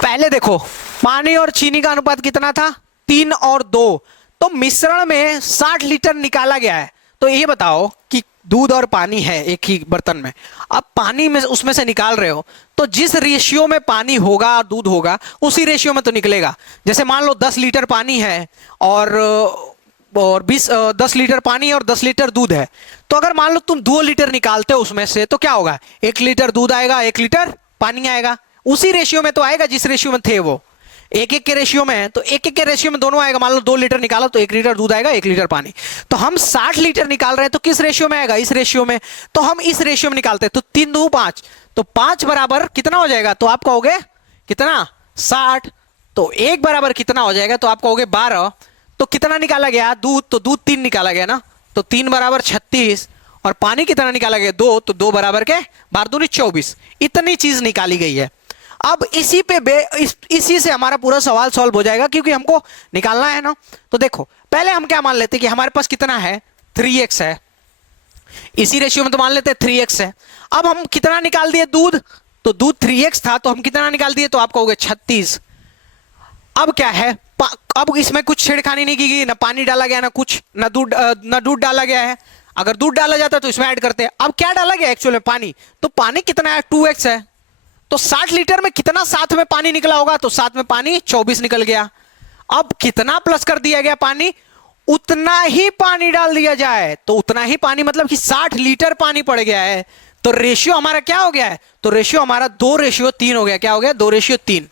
पहले देखो पानी और चीनी का अनुपात कितना था? 3 और 2। तो मिश्रण में 60 लीटर निकाला गया है, तो ये बताओ कि दूध और पानी है एक ही बर्तन में, अब पानी में उसमें से निकाल रहे हो, तो जिस रेशियो में पानी होगा और दूध होगा उसी रेशियो में तो निकलेगा। जैसे मान लो 10 लीटर पानी है और 10 लीटर पानी और 10 लीटर दूध है, तो अगर मान लो तुम 2 लीटर निकालते हो उसमें से, तो क्या होगा? 1 लीटर दूध आएगा, 1 लीटर पानी आएगा, उसी रेशियो में तो आएगा जिस रेशियो में थे वो। एक एक के रेशियो में है, तो एक एक के रेशियो में दोनों आएगा। मान लो 2 लीटर निकालो तो 1 लीटर दूध आएगा, 1 लीटर पानी। तो हम 60 लीटर निकाल रहे हैं, तो किस रेशियो में आएगा? इस रेशियो में। तो हम इस रेशियो में निकालते हैं, तो 3 2 5, तो 5 बराबर कितना हो जाएगा? तो आप कहोगे कितना? 60। तो 1 बराबर कितना हो जाएगा? तो आप कहोगे 12। तो कितना निकाला गया? दूध, तो दूध 3 निकाला गया ना, तो 3 बराबर 36, और पानी कितना निकाला गया? 2, तो 2 बराबर के 12 दूनी 24। इतनी चीज निकाली गई है। अब इसी पे इसी से हमारा पूरा सवाल सॉल्व हो जाएगा, क्योंकि हमको निकालना है ना। तो देखो पहले हम क्या मान लेते हैं कि हमारे पास कितना है? 3x है, इसी रेशियो में तो मान लेते हैं 3x है। अब हम कितना निकाल दिए? दूध, तो दूध 3x था, तो हम कितना निकाल दिए? तो आप कहोगे 36। अब क्या है? अब इसमें कुछ छेड़खानी नहीं की गई, ना पानी डाला गया, ना कुछ, ना दूध डाला गया है। अगर दूध डाला जाता तो इसमें ऐड करते। अब क्या डाला गया एक्चुअल में? पानी। तो पानी कितना है? 2x है। तो 60 लीटर में कितना साथ में पानी निकला होगा? तो साथ में पानी 24 निकल गया। अब कितना प्लस कर दिया गया? पानी। उतना ही पानी डाल दिया जाए, तो उतना ही पानी मतलब कि 60 लीटर पानी पड़ गया है। तो रेशियो हमारा क्या हो गया है? तो रेशियो हमारा 2:3 हो गया। क्या हो गया? 2:3।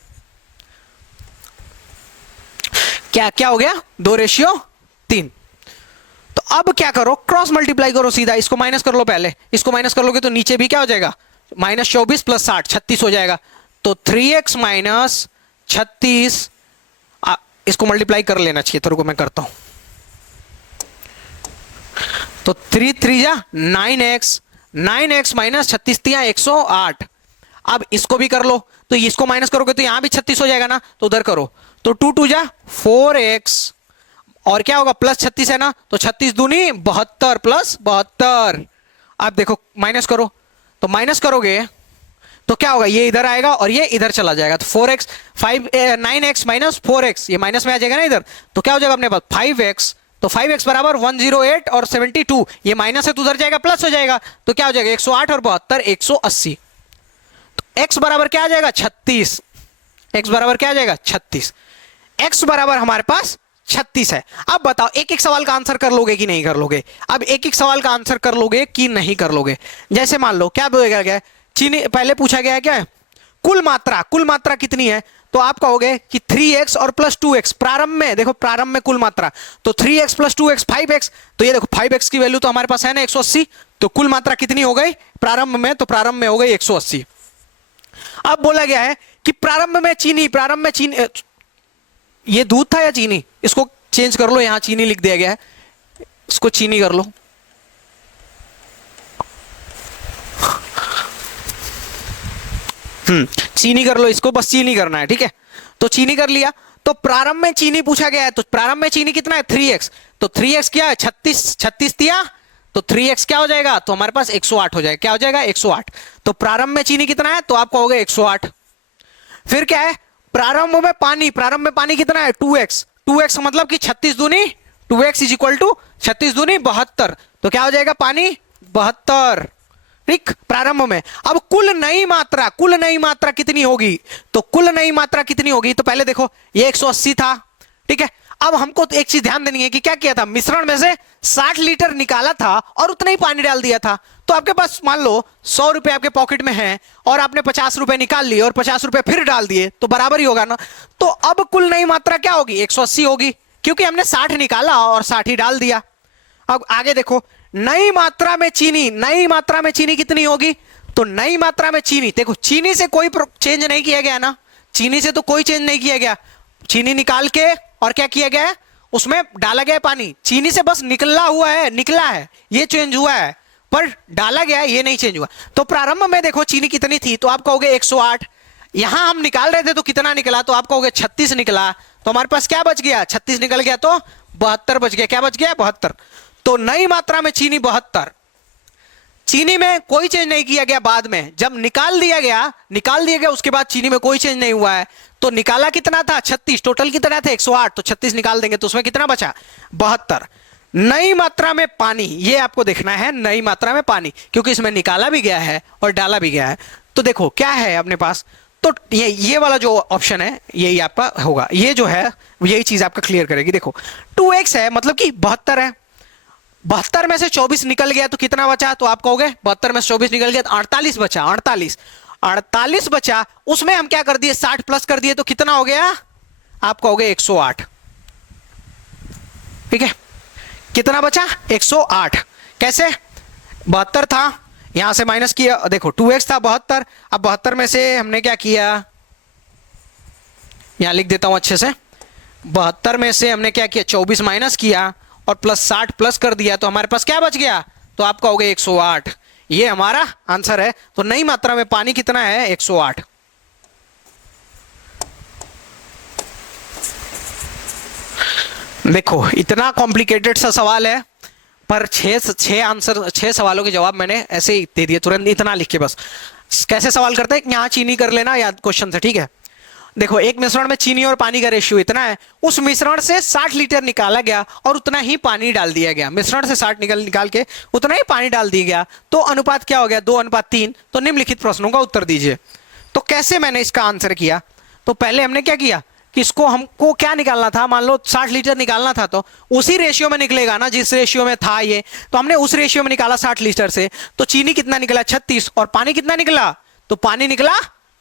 क्या क्या हो गया? 2:3। तो अब क्या करो? क्रॉस मल्टीप्लाई करो सीधा, इसको माइनस कर लो पहले, इसको माइनस कर लोगे तो नीचे भी क्या हो जाएगा? -24 + 60 36 हो जाएगा। तो 3x - 36 इसको मल्टीप्लाई कर लेना चाहिए, तो रुको मैं करता हूं। तो 3 3 जा 9x, 9x माइनस 36 तिया 108। अब इसको भी कर लो, तो इसको माइनस करोगे तो यहां भी 36 हो जाएगा ना, तो उधर करो। तो 2 2 जा 4x, और क्या होगा प्लस 36 है ना, तो 36 दूनी 72 प्लस 72। अब देखो माइनस करो, तो माइनस करोगे तो क्या होगा, ये इधर आएगा और ये इधर चला जाएगा, तो 4x 9x माइनस 4x, ये माइनस में आ जाएगा ना इधर, तो क्या हो जाएगा अपने पास 5x। तो 5x बराबर 108 और 72, ये माइनस है तो उधर जाएगा प्लस हो जाएगा, तो क्या हो जाएगा 108 और 72 180। तो x बराबर क्या आ जाएगा 36, x बराबर क्या आ जाएगा 36, x बराबर हमारे पास 36 है। अब बताओ एक एक सवाल का आंसर कर लोगे कि नहीं कर लोगे? अब एक एक सवाल का आंसर कर लोगे कि नहीं कर लोगे? जैसे मान लो क्या बोलेगा, क्या चीनी पहले पूछा गया है, क्या है कुल मात्रा कितनी है, तो आप कहोगे कि 3x और प्लस 2x। प्रारंभ में देखो, प्रारंभ में कुल मात्रा, तो 3x प्लस 2x 5x, तो ये देखो 5x की वैल्यू तो हमारे पास है ना 180, तो कुल मात्रा कितनी हो गई प्रारंभ में, तो प्रारंभ में हो गई 180। अब बोला गया है कि प्रारंभ में चीनी, ये दूध था या चीनी, इसको चेंज कर लो, यहां चीनी लिख दिया गया है, इसको चीनी कर लो। चीनी कर लो, इसको बस चीनी करना है, ठीक है। तो चीनी कर लिया, तो प्रारंभ में चीनी पूछा गया है, तो प्रारंभ में चीनी कितना है 3x, तो 3x क्या है 36 दिया, तो 3x क्या हो जाएगा, तो हमारे पास 108 हो जाएगा, क्या हो जाएगा 108। तो प्रारंभ में चीनी कितना है, तो आप कहोगे 108। फिर क्या है प्रारंभ में पानी कितना है 2x मतलब कि 36 दूनी 2x इज इक्वल टू 36 दूनी 72, तो क्या हो जाएगा पानी 72, ठीक प्रारंभ में। अब कुल नई मात्रा कितनी होगी, तो कुल नई मात्रा कितनी होगी, तो पहले देखो ये 180 था, ठीक है। अब हमको तो एक चीज ध्यान देनी है कि क्या किया था, मिश्रण में से 60 लीटर निकाला था और उतना ही पानी डाल दिया था। तो आपके पास मान लो 100 रुपए आपके पॉकेट में है और आपने 50 रुपए निकाल लिए और 50 रुपए फिर डाल दिए, तो बराबर ही होगा ना। तो अब कुल नई मात्रा क्या होगी 180 होगी, क्योंकि हमने 60 निकाला और 60 ही डाल दिया। अब आगे देखो नई मात्रा में चीनी कितनी होगी, तो नई मात्रा में चीनी, देखो चीनी से कोई चेंज नहीं किया गया ना, चीनी से तो कोई चेंज नहीं किया गया, चीनी निकाल के और क्या किया गया है उसमें डाला गया पानी, चीनी से बस निकला है ये चेंज हुआ है, पर डाला गया ये नहीं चेंज हुआ। तो प्रारंभ में देखो चीनी कितनी थी, तो आप कहोगे 108, यहां हम निकाल रहे थे तो कितना निकला, तो आप कहोगे 36 निकला, तो हमारे पास क्या बच गया 36 निकल गया तो 72 बच गया, क्या बच गया 72। तो नई मात्रा में चीनी 72, चीनी में कोई चेंज नहीं किया गया, बाद में जब निकाल दिया गया उसके बाद चीनी में कोई चेंज नहीं हुआ है। तो निकाला कितना था 36, टोटल कितना था 108, तो 36 निकाल देंगे तो उसमें कितना बचा 72। नई मात्रा में पानी, ये आपको देखना है नई मात्रा में पानी, क्योंकि इसमें निकाला भी गया है और डाला भी गया है। तो देखो क्या है अपने पास, तो ये वाला जो ऑप्शन है यही आपका होगा, ये जो है यही चीज आपका क्लियर करेगी। देखो 2x है मतलब कि 72 है, 72 में से 24 निकल गया तो कितना बचा, तो आप कहोगे 72 में से 24 निकल गया तो 48 बचा, 48 बचा, उसमें हम क्या कर दिए 60 प्लस कर दिए तो कितना हो गया, आप कहोगे 108, ठीक है। कितना बचा 108, कैसे 72 था यहां से माइनस किया, देखो 2x था 72, अब 72 में से हमने क्या किया, यहां लिख देता हूं अच्छे से, 72 में से हमने क्या किया 24 माइनस किया और प्लस 60 प्लस कर दिया, तो हमारे पास क्या बच गया, तो आप कहोगे 108, ये हमारा आंसर है। तो नई मात्रा में पानी कितना है 108। देखो इतना कॉम्प्लिकेटेड सा सवाल है, पर 6 सवालों के जवाब मैंने ऐसे ही दे दिए तुरंत, इतना लिख के बस। कैसे सवाल करते हैं, यहां चीनी कर लेना याद क्वेश्चन से, ठीक है। देखो एक मिश्रण में चीनी और पानी का रेशियो इतना है, उस मिश्रण से 60 लीटर निकाला गया और उतना ही पानी डाल दिया गया, मिश्रण से 60 निकाल के उतना ही पानी डाल दिया गया, तो अनुपात क्या हो गया 2:3। तो निम्नलिखित प्रश्नों का उत्तर दीजिए। तो कैसे मैंने इसका आंसर किया, तो पहले हमने क्या किया कि इसको हमको क्या निकालना था, मान लो 60 लीटर निकालना था तो उसी रेशियो में निकलेगा ना जिस रेशियो में था ये, तो हमने उस रेशियो में निकाला 60 लीटर से। तो चीनी कितना निकला 36 और पानी कितना निकला, तो पानी निकला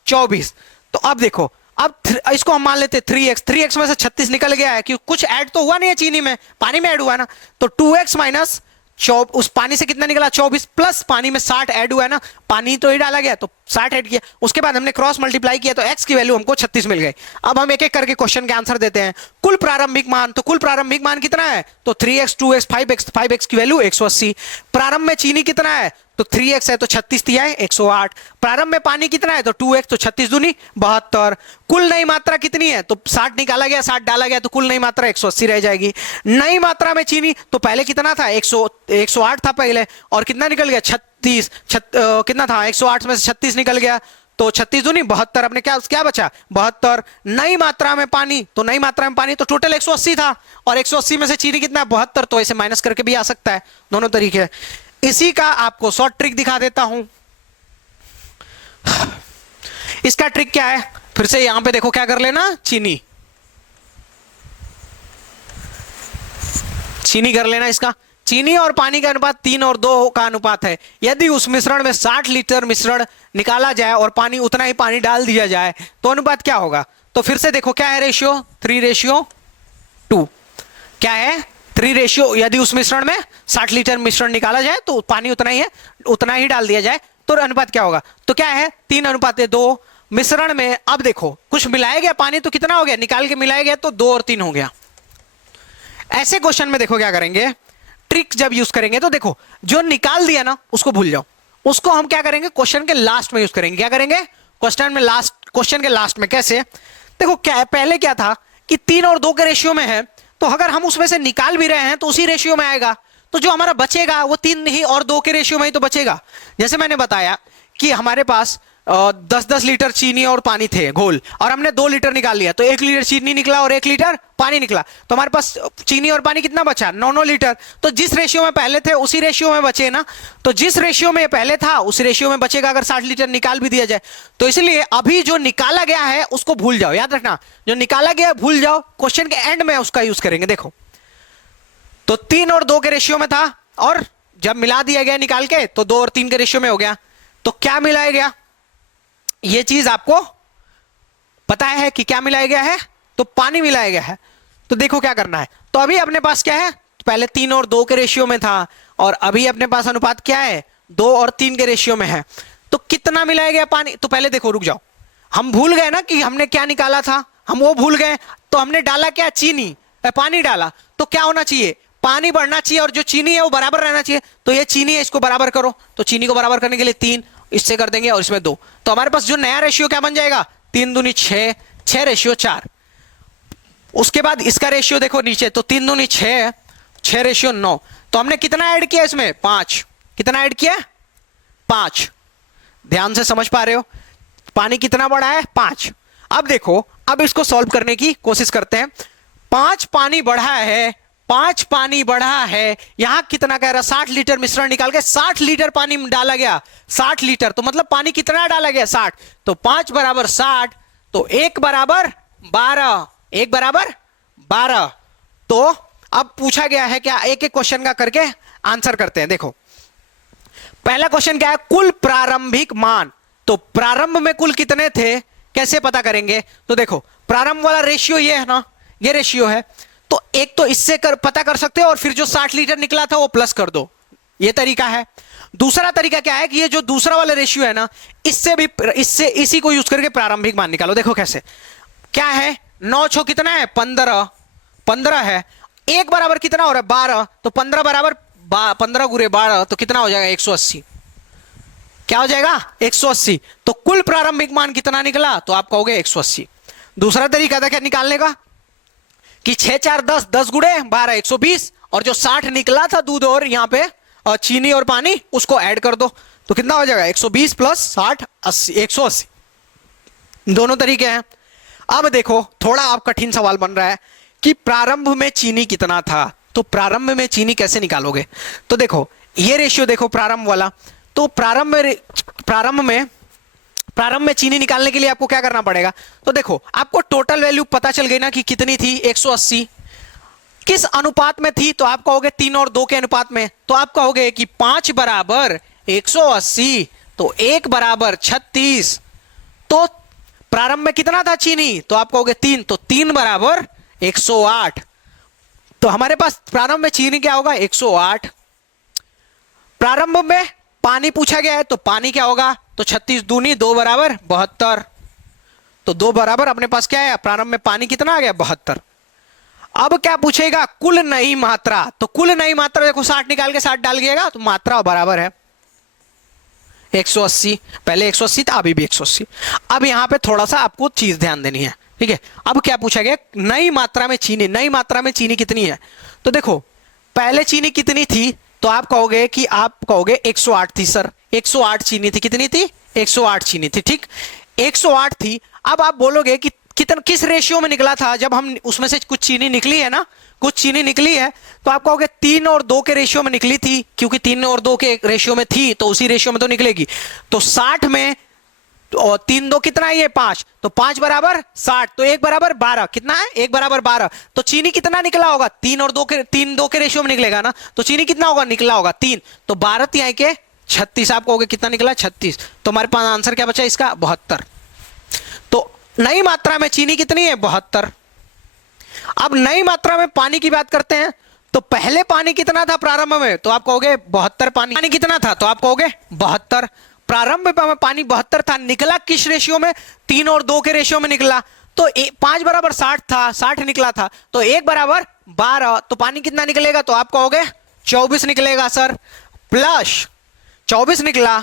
24। तो अब देखो अब इसको हम मान लेते 3x में से 36 निकल गया है, कि कुछ ऐड तो हुआ नहीं है चीनी में, पानी में ऐड हुआ है ना, तो 2x माइनस उस पानी से कितना निकला 24 प्लस पानी में 60 ऐड हुआ है ना, पानी तो ही डाला गया तो 60 ऐड किया, उसके बाद हमने क्रॉस मल्टीप्लाई किया तो x की वैल्यू हमको 36 मिल गई। अब हम एक एक करके क्वेश्चन के आंसर देते हैं। कुल प्रारंभिक मान, तो कुल प्रारंभिक मान कितना है, तो 3x 2x 5x, 5x की वैल्यू 180। प्रारंभ में चीनी कितना है, तो 3x है तो 36 दिया है 108। प्रारंभ में पानी कितना है, तो 2x, तो 36 दूनी 72। कुल नई मात्रा कितनी है, तो 60 निकाला गया 60 डाला गया तो कुल नई मात्रा 180 रह जाएगी। नई मात्रा में चीनी तो पहले कितना था 108 था पहले, और कितना निकल गया 36, कितना था 108 में से 36 निकल गया तो 36 दूनी 72। अपने क्या क्या बचा 72। नई मात्रा में पानी, तो नई मात्रा में पानी तो टोटल 180 था, और 180 में से चीनी कितना 72, तो ऐसे माइनस करके भी आ सकता है, दोनों तरीके। इसी का आपको शॉर्ट ट्रिक दिखा देता हूं। इसका ट्रिक क्या है, फिर से यहां पे देखो क्या कर लेना, चीनी कर लेना। इसका चीनी और पानी का अनुपात 3 और 2 का अनुपात है। यदि उस मिश्रण में 60 लीटर मिश्रण निकाला जाए और पानी उतना ही पानी डाल दिया जाए तो अनुपात क्या होगा। तो फिर से देखो क्या है रेशियो, 3:2। क्या है 3 यदि उस मिश्रण में 60 लीटर मिश्रण निकाला जाए तो पानी उतना ही है, उतना ही डाल दिया जाए तो अनुपात क्या होगा। तो क्या है 3:2 मिश्रण में। अब देखो कुछ मिलाया गया पानी तो कितना हो गया, निकाल के मिलाया गया तो 2 और 3 हो गया। ऐसे क्वेश्चन में देखो क्या करेंगे, ट्रिक जब यूज करेंगे तो देखो जो निकाल दिया ना उसको भूल जाओ, उसको हम क्या करेंगे क्वेश्चन के लास्ट में यूज करेंगे। क्या करेंगे क्वेश्चन के लास्ट में। कैसे, देखो क्या पहले क्या था कि 3 और 2 के रेशियो में है, तो अगर हम उसमें से निकाल भी रहे हैं तो उसी रेशियो में आएगा, तो जो हमारा बचेगा वो 3 ही और 2 के रेशियो में ही तो बचेगा। जैसे मैंने बताया कि हमारे पास 10-10 लीटर चीनी और पानी थे घोल, और हमने 2 लीटर निकाल लिया तो 1 लीटर चीनी निकला और 1 लीटर पानी निकला, तो हमारे पास चीनी और पानी कितना बचा 9 लीटर। तो जिस रेशियो में पहले थे उसी रेशियो में बचे ना, तो जिस रेशियो में पहले था उस रेशियो में बचेगा अगर 60 लीटर निकाल भी दिया जाए। तो इसलिए अभी जो निकाला गया है उसको भूल जाओ, याद रखना जो निकाला गया भूल जाओ, क्वेश्चन के एंड में उसका यूज करेंगे। देखो तो 3 और 2 के रेशियो में था, और जब मिला दिया गया निकाल के तो 2 और 3 के रेशियो में हो गया। तो क्या मिलाया गया, ये चीज आपको पता है कि क्या मिलाया गया है, तो पानी मिलाया गया है। तो देखो क्या करना है, तो अभी अपने पास क्या है, पहले 3 और 2 के रेशियो में था, और अभी अपने पास अनुपात क्या है 2 और 3 के रेशियो में है। तो कितना मिलाया गया पानी, तो पहले देखो रुक जाओ, हम भूल गए ना कि हमने क्या निकाला था, हम वो भूल गए। तो हमने डाला क्या, चीनी, पानी डाला, तो क्या होना चाहिए, पानी बढ़ना चाहिए और जो चीनी है वो बराबर रहना चाहिए। तो ये चीनी है, इसको बराबर करो, तो चीनी को बराबर करने के लिए 3 इससे कर देंगे और इसमें 2, तो हमारे पास जो नया रेशियो क्या बन जाएगा 3 दूनी 6, 6:4। उसके बाद इसका रेशियो देखो नीचे, तो 3 दूनी 6, 6:9। तो हमने कितना ऐड किया इसमें 5, कितना ऐड किया 5। ध्यान से समझ पा रहे हो, पानी कितना बढ़ा है 5। अब देखो अब इसको सॉल्व करने की कोशिश करते हैं। 5 पानी बढ़ा है, 5 पानी बढ़ा है, यहां कितना कह रहा 60 लीटर मिश्रण निकाल के 60 लीटर पानी डाला गया, 60 लीटर, तो मतलब पानी कितना डाला गया 60, तो 5 बराबर 60, तो 1 बराबर 12, 1 बराबर 12। तो अब पूछा गया है क्या, एक एक क्वेश्चन का करके आंसर करते हैं। देखो पहला क्वेश्चन क्या है, कुल प्रारंभिक मान, तो प्रारंभ में कुल कितने थे कैसे पता करेंगे। तो देखो प्रारंभ वाला रेशियो ये है ना, ये रेशियो है, तो एक तो इससे पता कर सकते हो, और फिर जो 60 लीटर निकला था वो प्लस कर दो, ये तरीका है। दूसरा तरीका क्या है कि ये जो दूसरा वाला रेशियो है ना, इससे इसी को यूज करके प्रारंभिक मान निकालो। देखो कैसे, क्या है 9 6 कितना है 15 है, 1 बराबर कितना हो रहा है 12, तो 15 बराबर 15 गुरे 12, तो कितना हो जाएगा 180। क्या हो जाएगा 180। तो कुल प्रारंभिक मान कितना निकला, तो आप कहोगे 180। दूसरा तरीका था क्या निकालने का कि 6 4 10, 10 गुणे 12 120, और जो 60 निकला था दूध और यहाँ पे और चीनी और पानी उसको ऐड कर दो, तो कितना हो जाएगा 120 प्लस 60 80 180। दोनों तरीके हैं। अब देखो थोड़ा आप कठिन सवाल बन रहा है कि प्रारंभ में चीनी कितना था, तो प्रारंभ में चीनी कैसे निकालोगे। तो देखो ये रेशियो देखो प्रारंभ वाला, तो प्रारंभ में चीनी निकालने के लिए आपको क्या करना पड़ेगा, तो देखो आपको टोटल वैल्यू पता चल गई ना कि कितनी थी 180, किस अनुपात में थी, तो आप कहोगे 3 और 2 के अनुपात में, तो आप कहोगे कि 5 बराबर 180, तो 1 बराबर 36। तो प्रारंभ में कितना था चीनी, तो आप कहोगे 3, तो 3 बराबर 108। तो हमारे पास प्रारंभ में चीनी क्या होगा 108, प्रारंभ में पानी पूछा गया है तो पानी क्या होगा, तो 36 दूनी 2 बराबर 72, तो 2 बराबर अपने पास क्या है, प्रारंभ में पानी कितना आ गया 72। अब क्या पूछेगा, कुल नई मात्रा, तो कुल नई मात्रा देखो 60 निकाल के 60 डाल दिएगा तो मात्रा बराबर है 180, पहले 180 था अभी भी 180। अब यहां पे थोड़ा सा आपको चीज ध्यान देनी है, ठीक है। अब क्या पूछा गया, नई मात्रा में चीनी, नई मात्रा में चीनी कितनी है, तो देखो पहले चीनी कितनी थी, तो आप कहोगे 108 थी सर, 108 चीनी थी, कितनी थी 108 चीनी थी, ठीक 108 थी। अब आप बोलोगे कि किस रेशियो में निकला था, जब हम उसमें से कुछ चीनी निकली है ना, कुछ चीनी निकली है, तो आप कहोगे 3 और 2 के रेशियो में निकली थी, क्योंकि 3 और 2 के रेशियो में थी तो उसी रेशियो में तो निकलेगी। तो 60 में और 3 2 कितना है, ये 5, तो 5 बराबर 60, तो 1 बराबर 12, कितना है 1 बराबर 12। तो चीनी कितना निकला होगा, 3 और 2 के रेशियो में निकलेगा ना, तो चीनी कितना होगा, निकला होगा 3, तो 12 तिहाई के 36, आप कहोगे कितना निकला 36, तो हमारे पास आंसर क्या बचा इसका 72। तो नई मात्रा में चीनी कितनी है 72। अब नई मात्रा में पानी की बात करते हैं, तो पहले पानी कितना था प्रारंभ में, तो आप कहोगे 72, पानी कितना था, तो आप कहोगे 72, प्रारंभ में पानी 72 था, निकला किस रेशियो में, 3 और 2 के रेशियो में निकला, तो 5 बराबर 60 था, 60 निकला था, तो 1 बराबर 12, तो पानी कितना निकलेगा, तो आप कहोगे 24 निकलेगा सर, प्लस 24 निकला,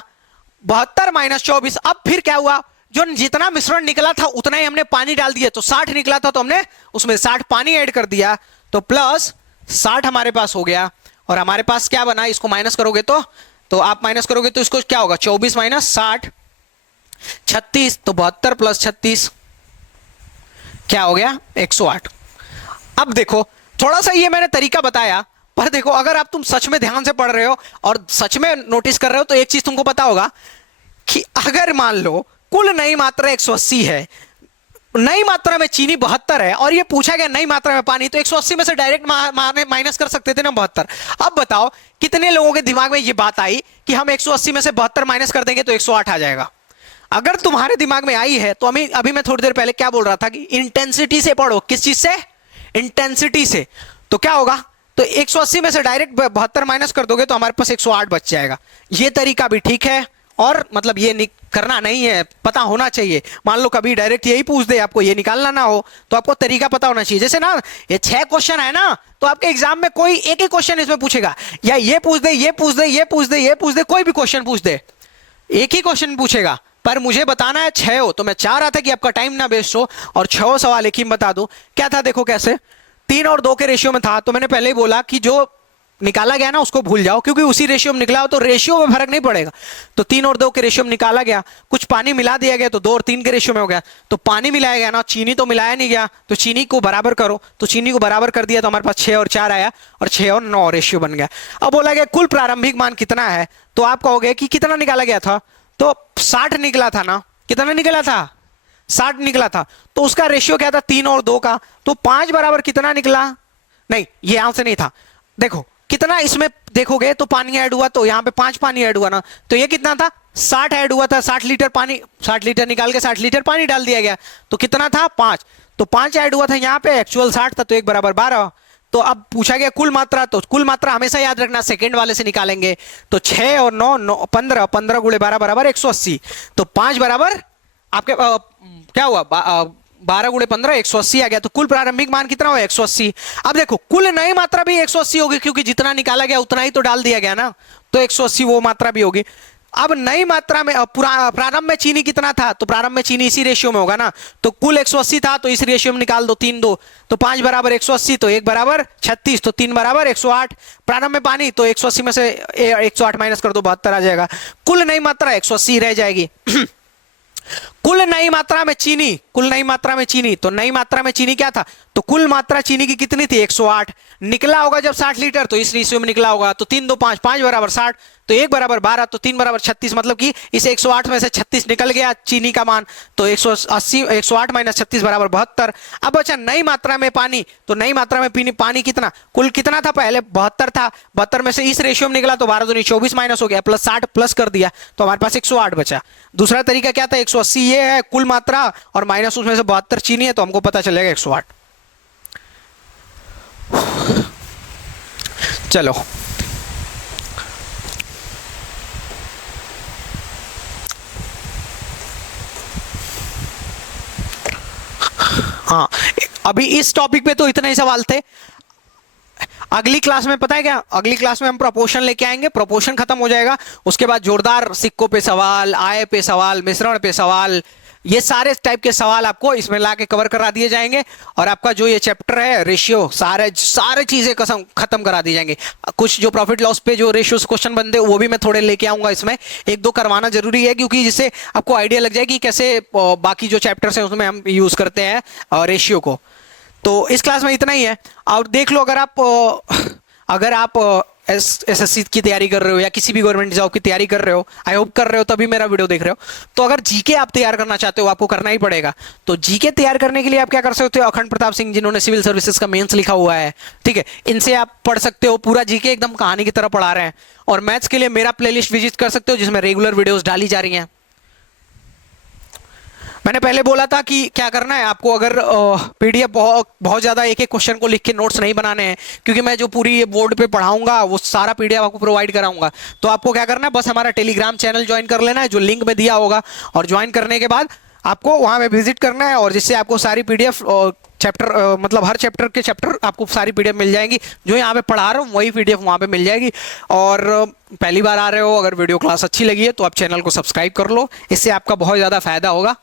72 माइनस 24। अब फिर क्या हुआ, जो जितना मिश्रण निकला था उतना ही हमने पानी डाल दिया, तो 60 निकला था तो हमने उसमें 60 पानी ऐड कर दिया, तो प्लस 60 हमारे पास हो गया, और हमारे पास क्या बना, इसको माइनस करोगे तो आप माइनस करोगे तो इसको क्या होगा, 24 माइनस 60 36, तो 72 प्लस 36 क्या हो गया 108। अब देखो थोड़ा सा ये मैंने तरीका बताया, पर देखो अगर आप तुम सच में ध्यान से पढ़ रहे हो और सच में नोटिस कर रहे हो तो एक चीज तुमको पता होगा कि अगर मान लो कुल नई मात्रा 180 है, नई मात्रा में चीनी 72 है, और ये पूछा गया नई मात्रा में पानी, तो 180 में से डायरेक्ट माइनस कर सकते थे ना 72। अब बताओ कितने लोगों के दिमाग में ये बात आई कि हम 180 में से 72 माइनस कर देंगे तो 108 आ जाएगा। अगर तुम्हारे दिमाग में आई है तो अभी मैं थोड़ी देर पहले क्या बोल रहा था कि इंटेंसिटी से पढ़ो, किस चीज से, इंटेंसिटी से, तो क्या होगा, तो 180 में से डायरेक्ट 72 माइनस कर दोगे तो हमारे पास 108 बच जाएगा। ये तरीका भी ठीक है, और मतलब ये करना नहीं है, पता होना चाहिए। मान लो कभी डायरेक्ट यही पूछ दे, आपको ये निकालना ना हो, तो आपको तरीका पता होना चाहिए। जैसे ना ये 6 क्वेश्चन है ना, तो आपके एग्जाम में कोई एक ही क्वेश्चन इसमें पूछेगा, या ये पूछ दे, ये पूछ दे, ये पूछ दे, ये पूछ दे, कोई भी क्वेश्चन पूछ दे, एक ही क्वेश्चन पूछेगा, पर मुझे बताना है 6 हो, तो मैं चाह रहा था कि आपका टाइम ना वेस्ट हो और 6 सवाल एक ही में बता दूं। क्या था देखो कैसे, 3 और 2 के रेशियो में था, तो मैंने पहले ही बोला कि जो निकाला गया ना उसको भूल जाओ, क्योंकि उसी रेशियो में निकला हो तो रेशियो में फर्क नहीं पड़ेगा। तो 3 और 2 के रेशियो में निकाला गया, कुछ पानी मिला दिया गया तो 2 और 3 के रेशियो में हो गया, तो पानी मिलाया गया ना, चीनी तो मिलाया नहीं गया, तो चीनी को बराबर करो, तो चीनी को बराबर कर दिया तो हमारे पास 6 और 4 आया, और 6 और 9 रेशियो बन गया। अब बोला गया कुल प्रारंभिक मान कितना है, तो आप कहोगे कि कितना निकाला गया था, तो 60 निकला था ना, कितना निकला था 60 निकला था, तो उसका रेशियो क्या था 3 और 2 का, तो 5 बराबर कितना निकला, नहीं ये यहां से नहीं था, देखो कितना इसमें देखोगे तो पानी ऐड हुआ, तो यहां पे 5 पानी ऐड हुआ ना, तो ये कितना था 60 ऐड हुआ था, 60 लीटर पानी, 60 लीटर निकाल के 60 लीटर पानी डाल दिया गया, तो कितना था 5, तो 5 ऐड हुआ था यहाँ पे, एक्चुअल 60 था, तो 1 बराबर 12। तो अब पूछा गया कुल मात्रा, तो कुल मात्रा हमेशा याद रखना सेकंड वाले से निकालेंगे, तो 6 और 9 15, 15 गुणे 12 बराबर 180, तो 5 बराबर आपके क्या हुआ 12 गुणे 15 180 आ गया, तो कुल प्रारंभिक मान कितना हुआ 180। अब देखो कुल नई मात्रा भी 180 होगी, क्योंकि जितना निकाला गया उतना ही तो डाल दिया गया ना, तो 180 वो मात्रा भी होगी। अब नई मात्रा में प्रारंभ में चीनी कितना था, तो प्रारंभ में चीनी इसी रेशियो में होगा ना, तो कुल 180 था, तो इस रेशियो में निकाल दो 3 2, तो 5 बराबर 180, तो 1 बराबर 36, तो 3 बराबर 108। प्रारंभ में पानी, तो 180 में से 108 माइनस कर दो 72 आ जाएगा, कुल नई मात्रा 180 रह जाएगी। कुल नई मात्रा में चीनी, कुल नई मात्रा में चीनी, तो नई मात्रा में चीनी क्या था, तो कुल मात्रा चीनी की कितनी थी 108, निकला होगा जब 60 लीटर, तो इस रेशियो में निकला होगा, तो 3 2 5, 5 बराबर 60, तो 1 बराबर 12, तो 3 बराबर 36, मतलब कि इस 108 में से 36 निकल गया चीनी का मान, तो 180 108 माइनस 36 बराबर 72। अब बचा नई मात्रा में पानी, तो नई मात्रा में पानी कितना, कुल कितना था पहले 72 था, 72 में से इस रेशियो में निकला, तो 12 दूनी 24 माइनस हो गया, प्लस 60 प्लस कर दिया, तो हमारे पास 108 बचा। दूसरा तरीका क्या था, 180 ये है कुल मात्रा और माइनस उसमें से 72 चीनी है, तो हमको पता चलेगा 108। चलो अभी इस टॉपिक पे तो इतने ही सवाल थे। अगली क्लास में पता है क्या, अगली क्लास में हम प्रोपोर्शन लेके आएंगे, प्रोपोर्शन खत्म हो जाएगा, उसके बाद जोरदार सिक्कों पे सवाल, आय पे सवाल, मिश्रण पे सवाल, ये सारे टाइप के सवाल आपको इसमें लाके कवर करा दिए जाएंगे। और आपका जो ये चैप्टर है रेशियो, सारे सारे चीजें कसम खत्म करा दी जाएंगे। कुछ जो प्रॉफिट लॉस पे जो रेशियो क्वेश्चन बनते हैं वो भी मैं थोड़े लेके आऊंगा इसमें, एक दो करवाना जरूरी है, क्योंकि जिससे आपको आइडिया लग जाए कि कैसे बाकी जो चैप्टर्स हैं उसमें हम यूज करते हैं रेशियो को। तो इस क्लास में इतना ही है। और देख लो, अगर आप एसएससी की तैयारी कर रहे हो या किसी भी गवर्नमेंट जॉब की तैयारी कर रहे हो, आई होप कर रहे हो तभी मेरा वीडियो देख रहे हो, तो अगर जीके आप तैयार करना चाहते हो आपको करना ही पड़ेगा। तो जीके तैयार करने के लिए आप क्या कर सकते हो, अखंड प्रताप सिंह जिन्होंने सिविल सर्विसेज का मेंस लिखा हुआ है, ठीक है, इनसे आप पढ़ सकते हो, पूरा जीके एकदम कहानी की तरह पढ़ा रहे हैं। और मैथ्स के लिए मेरा प्लेलिस्ट विजिट कर सकते हो जिसमें रेगुलर वीडियोस डाली जा रही हैं। मैंने पहले बोला था कि क्या करना है आपको, अगर पीडीएफ बहुत ज्यादा एक एक क्वेश्चन को लिख के नोट्स नहीं बनाने हैं, क्योंकि मैं जो पूरी ये बोर्ड पे पढ़ाऊंगा वो सारा पीडीएफ आपको प्रोवाइड कराऊंगा। तो आपको क्या करना है, बस हमारा टेलीग्राम चैनल ज्वाइन कर लेना है जो लिंक में दिया होगा, और ज्वाइन करने के बाद आपको वहां पे विजिट करना है, और जिससे आपको सारी पीडीएफ चैप्टर मतलब हर चैप्टर के चैप्टर आपको सारी पीडीएफ मिल जाएंगी। जो यहाँ पे पढ़ा रहा हूँ वही पीडीएफ वहाँ पे मिल जाएगी। और पहली बार आ रहे हो, अगर वीडियो क्लास अच्छी लगी है तो आप चैनल को सब्सक्राइब कर लो, इससे आपका बहुत ज़्यादा फायदा होगा।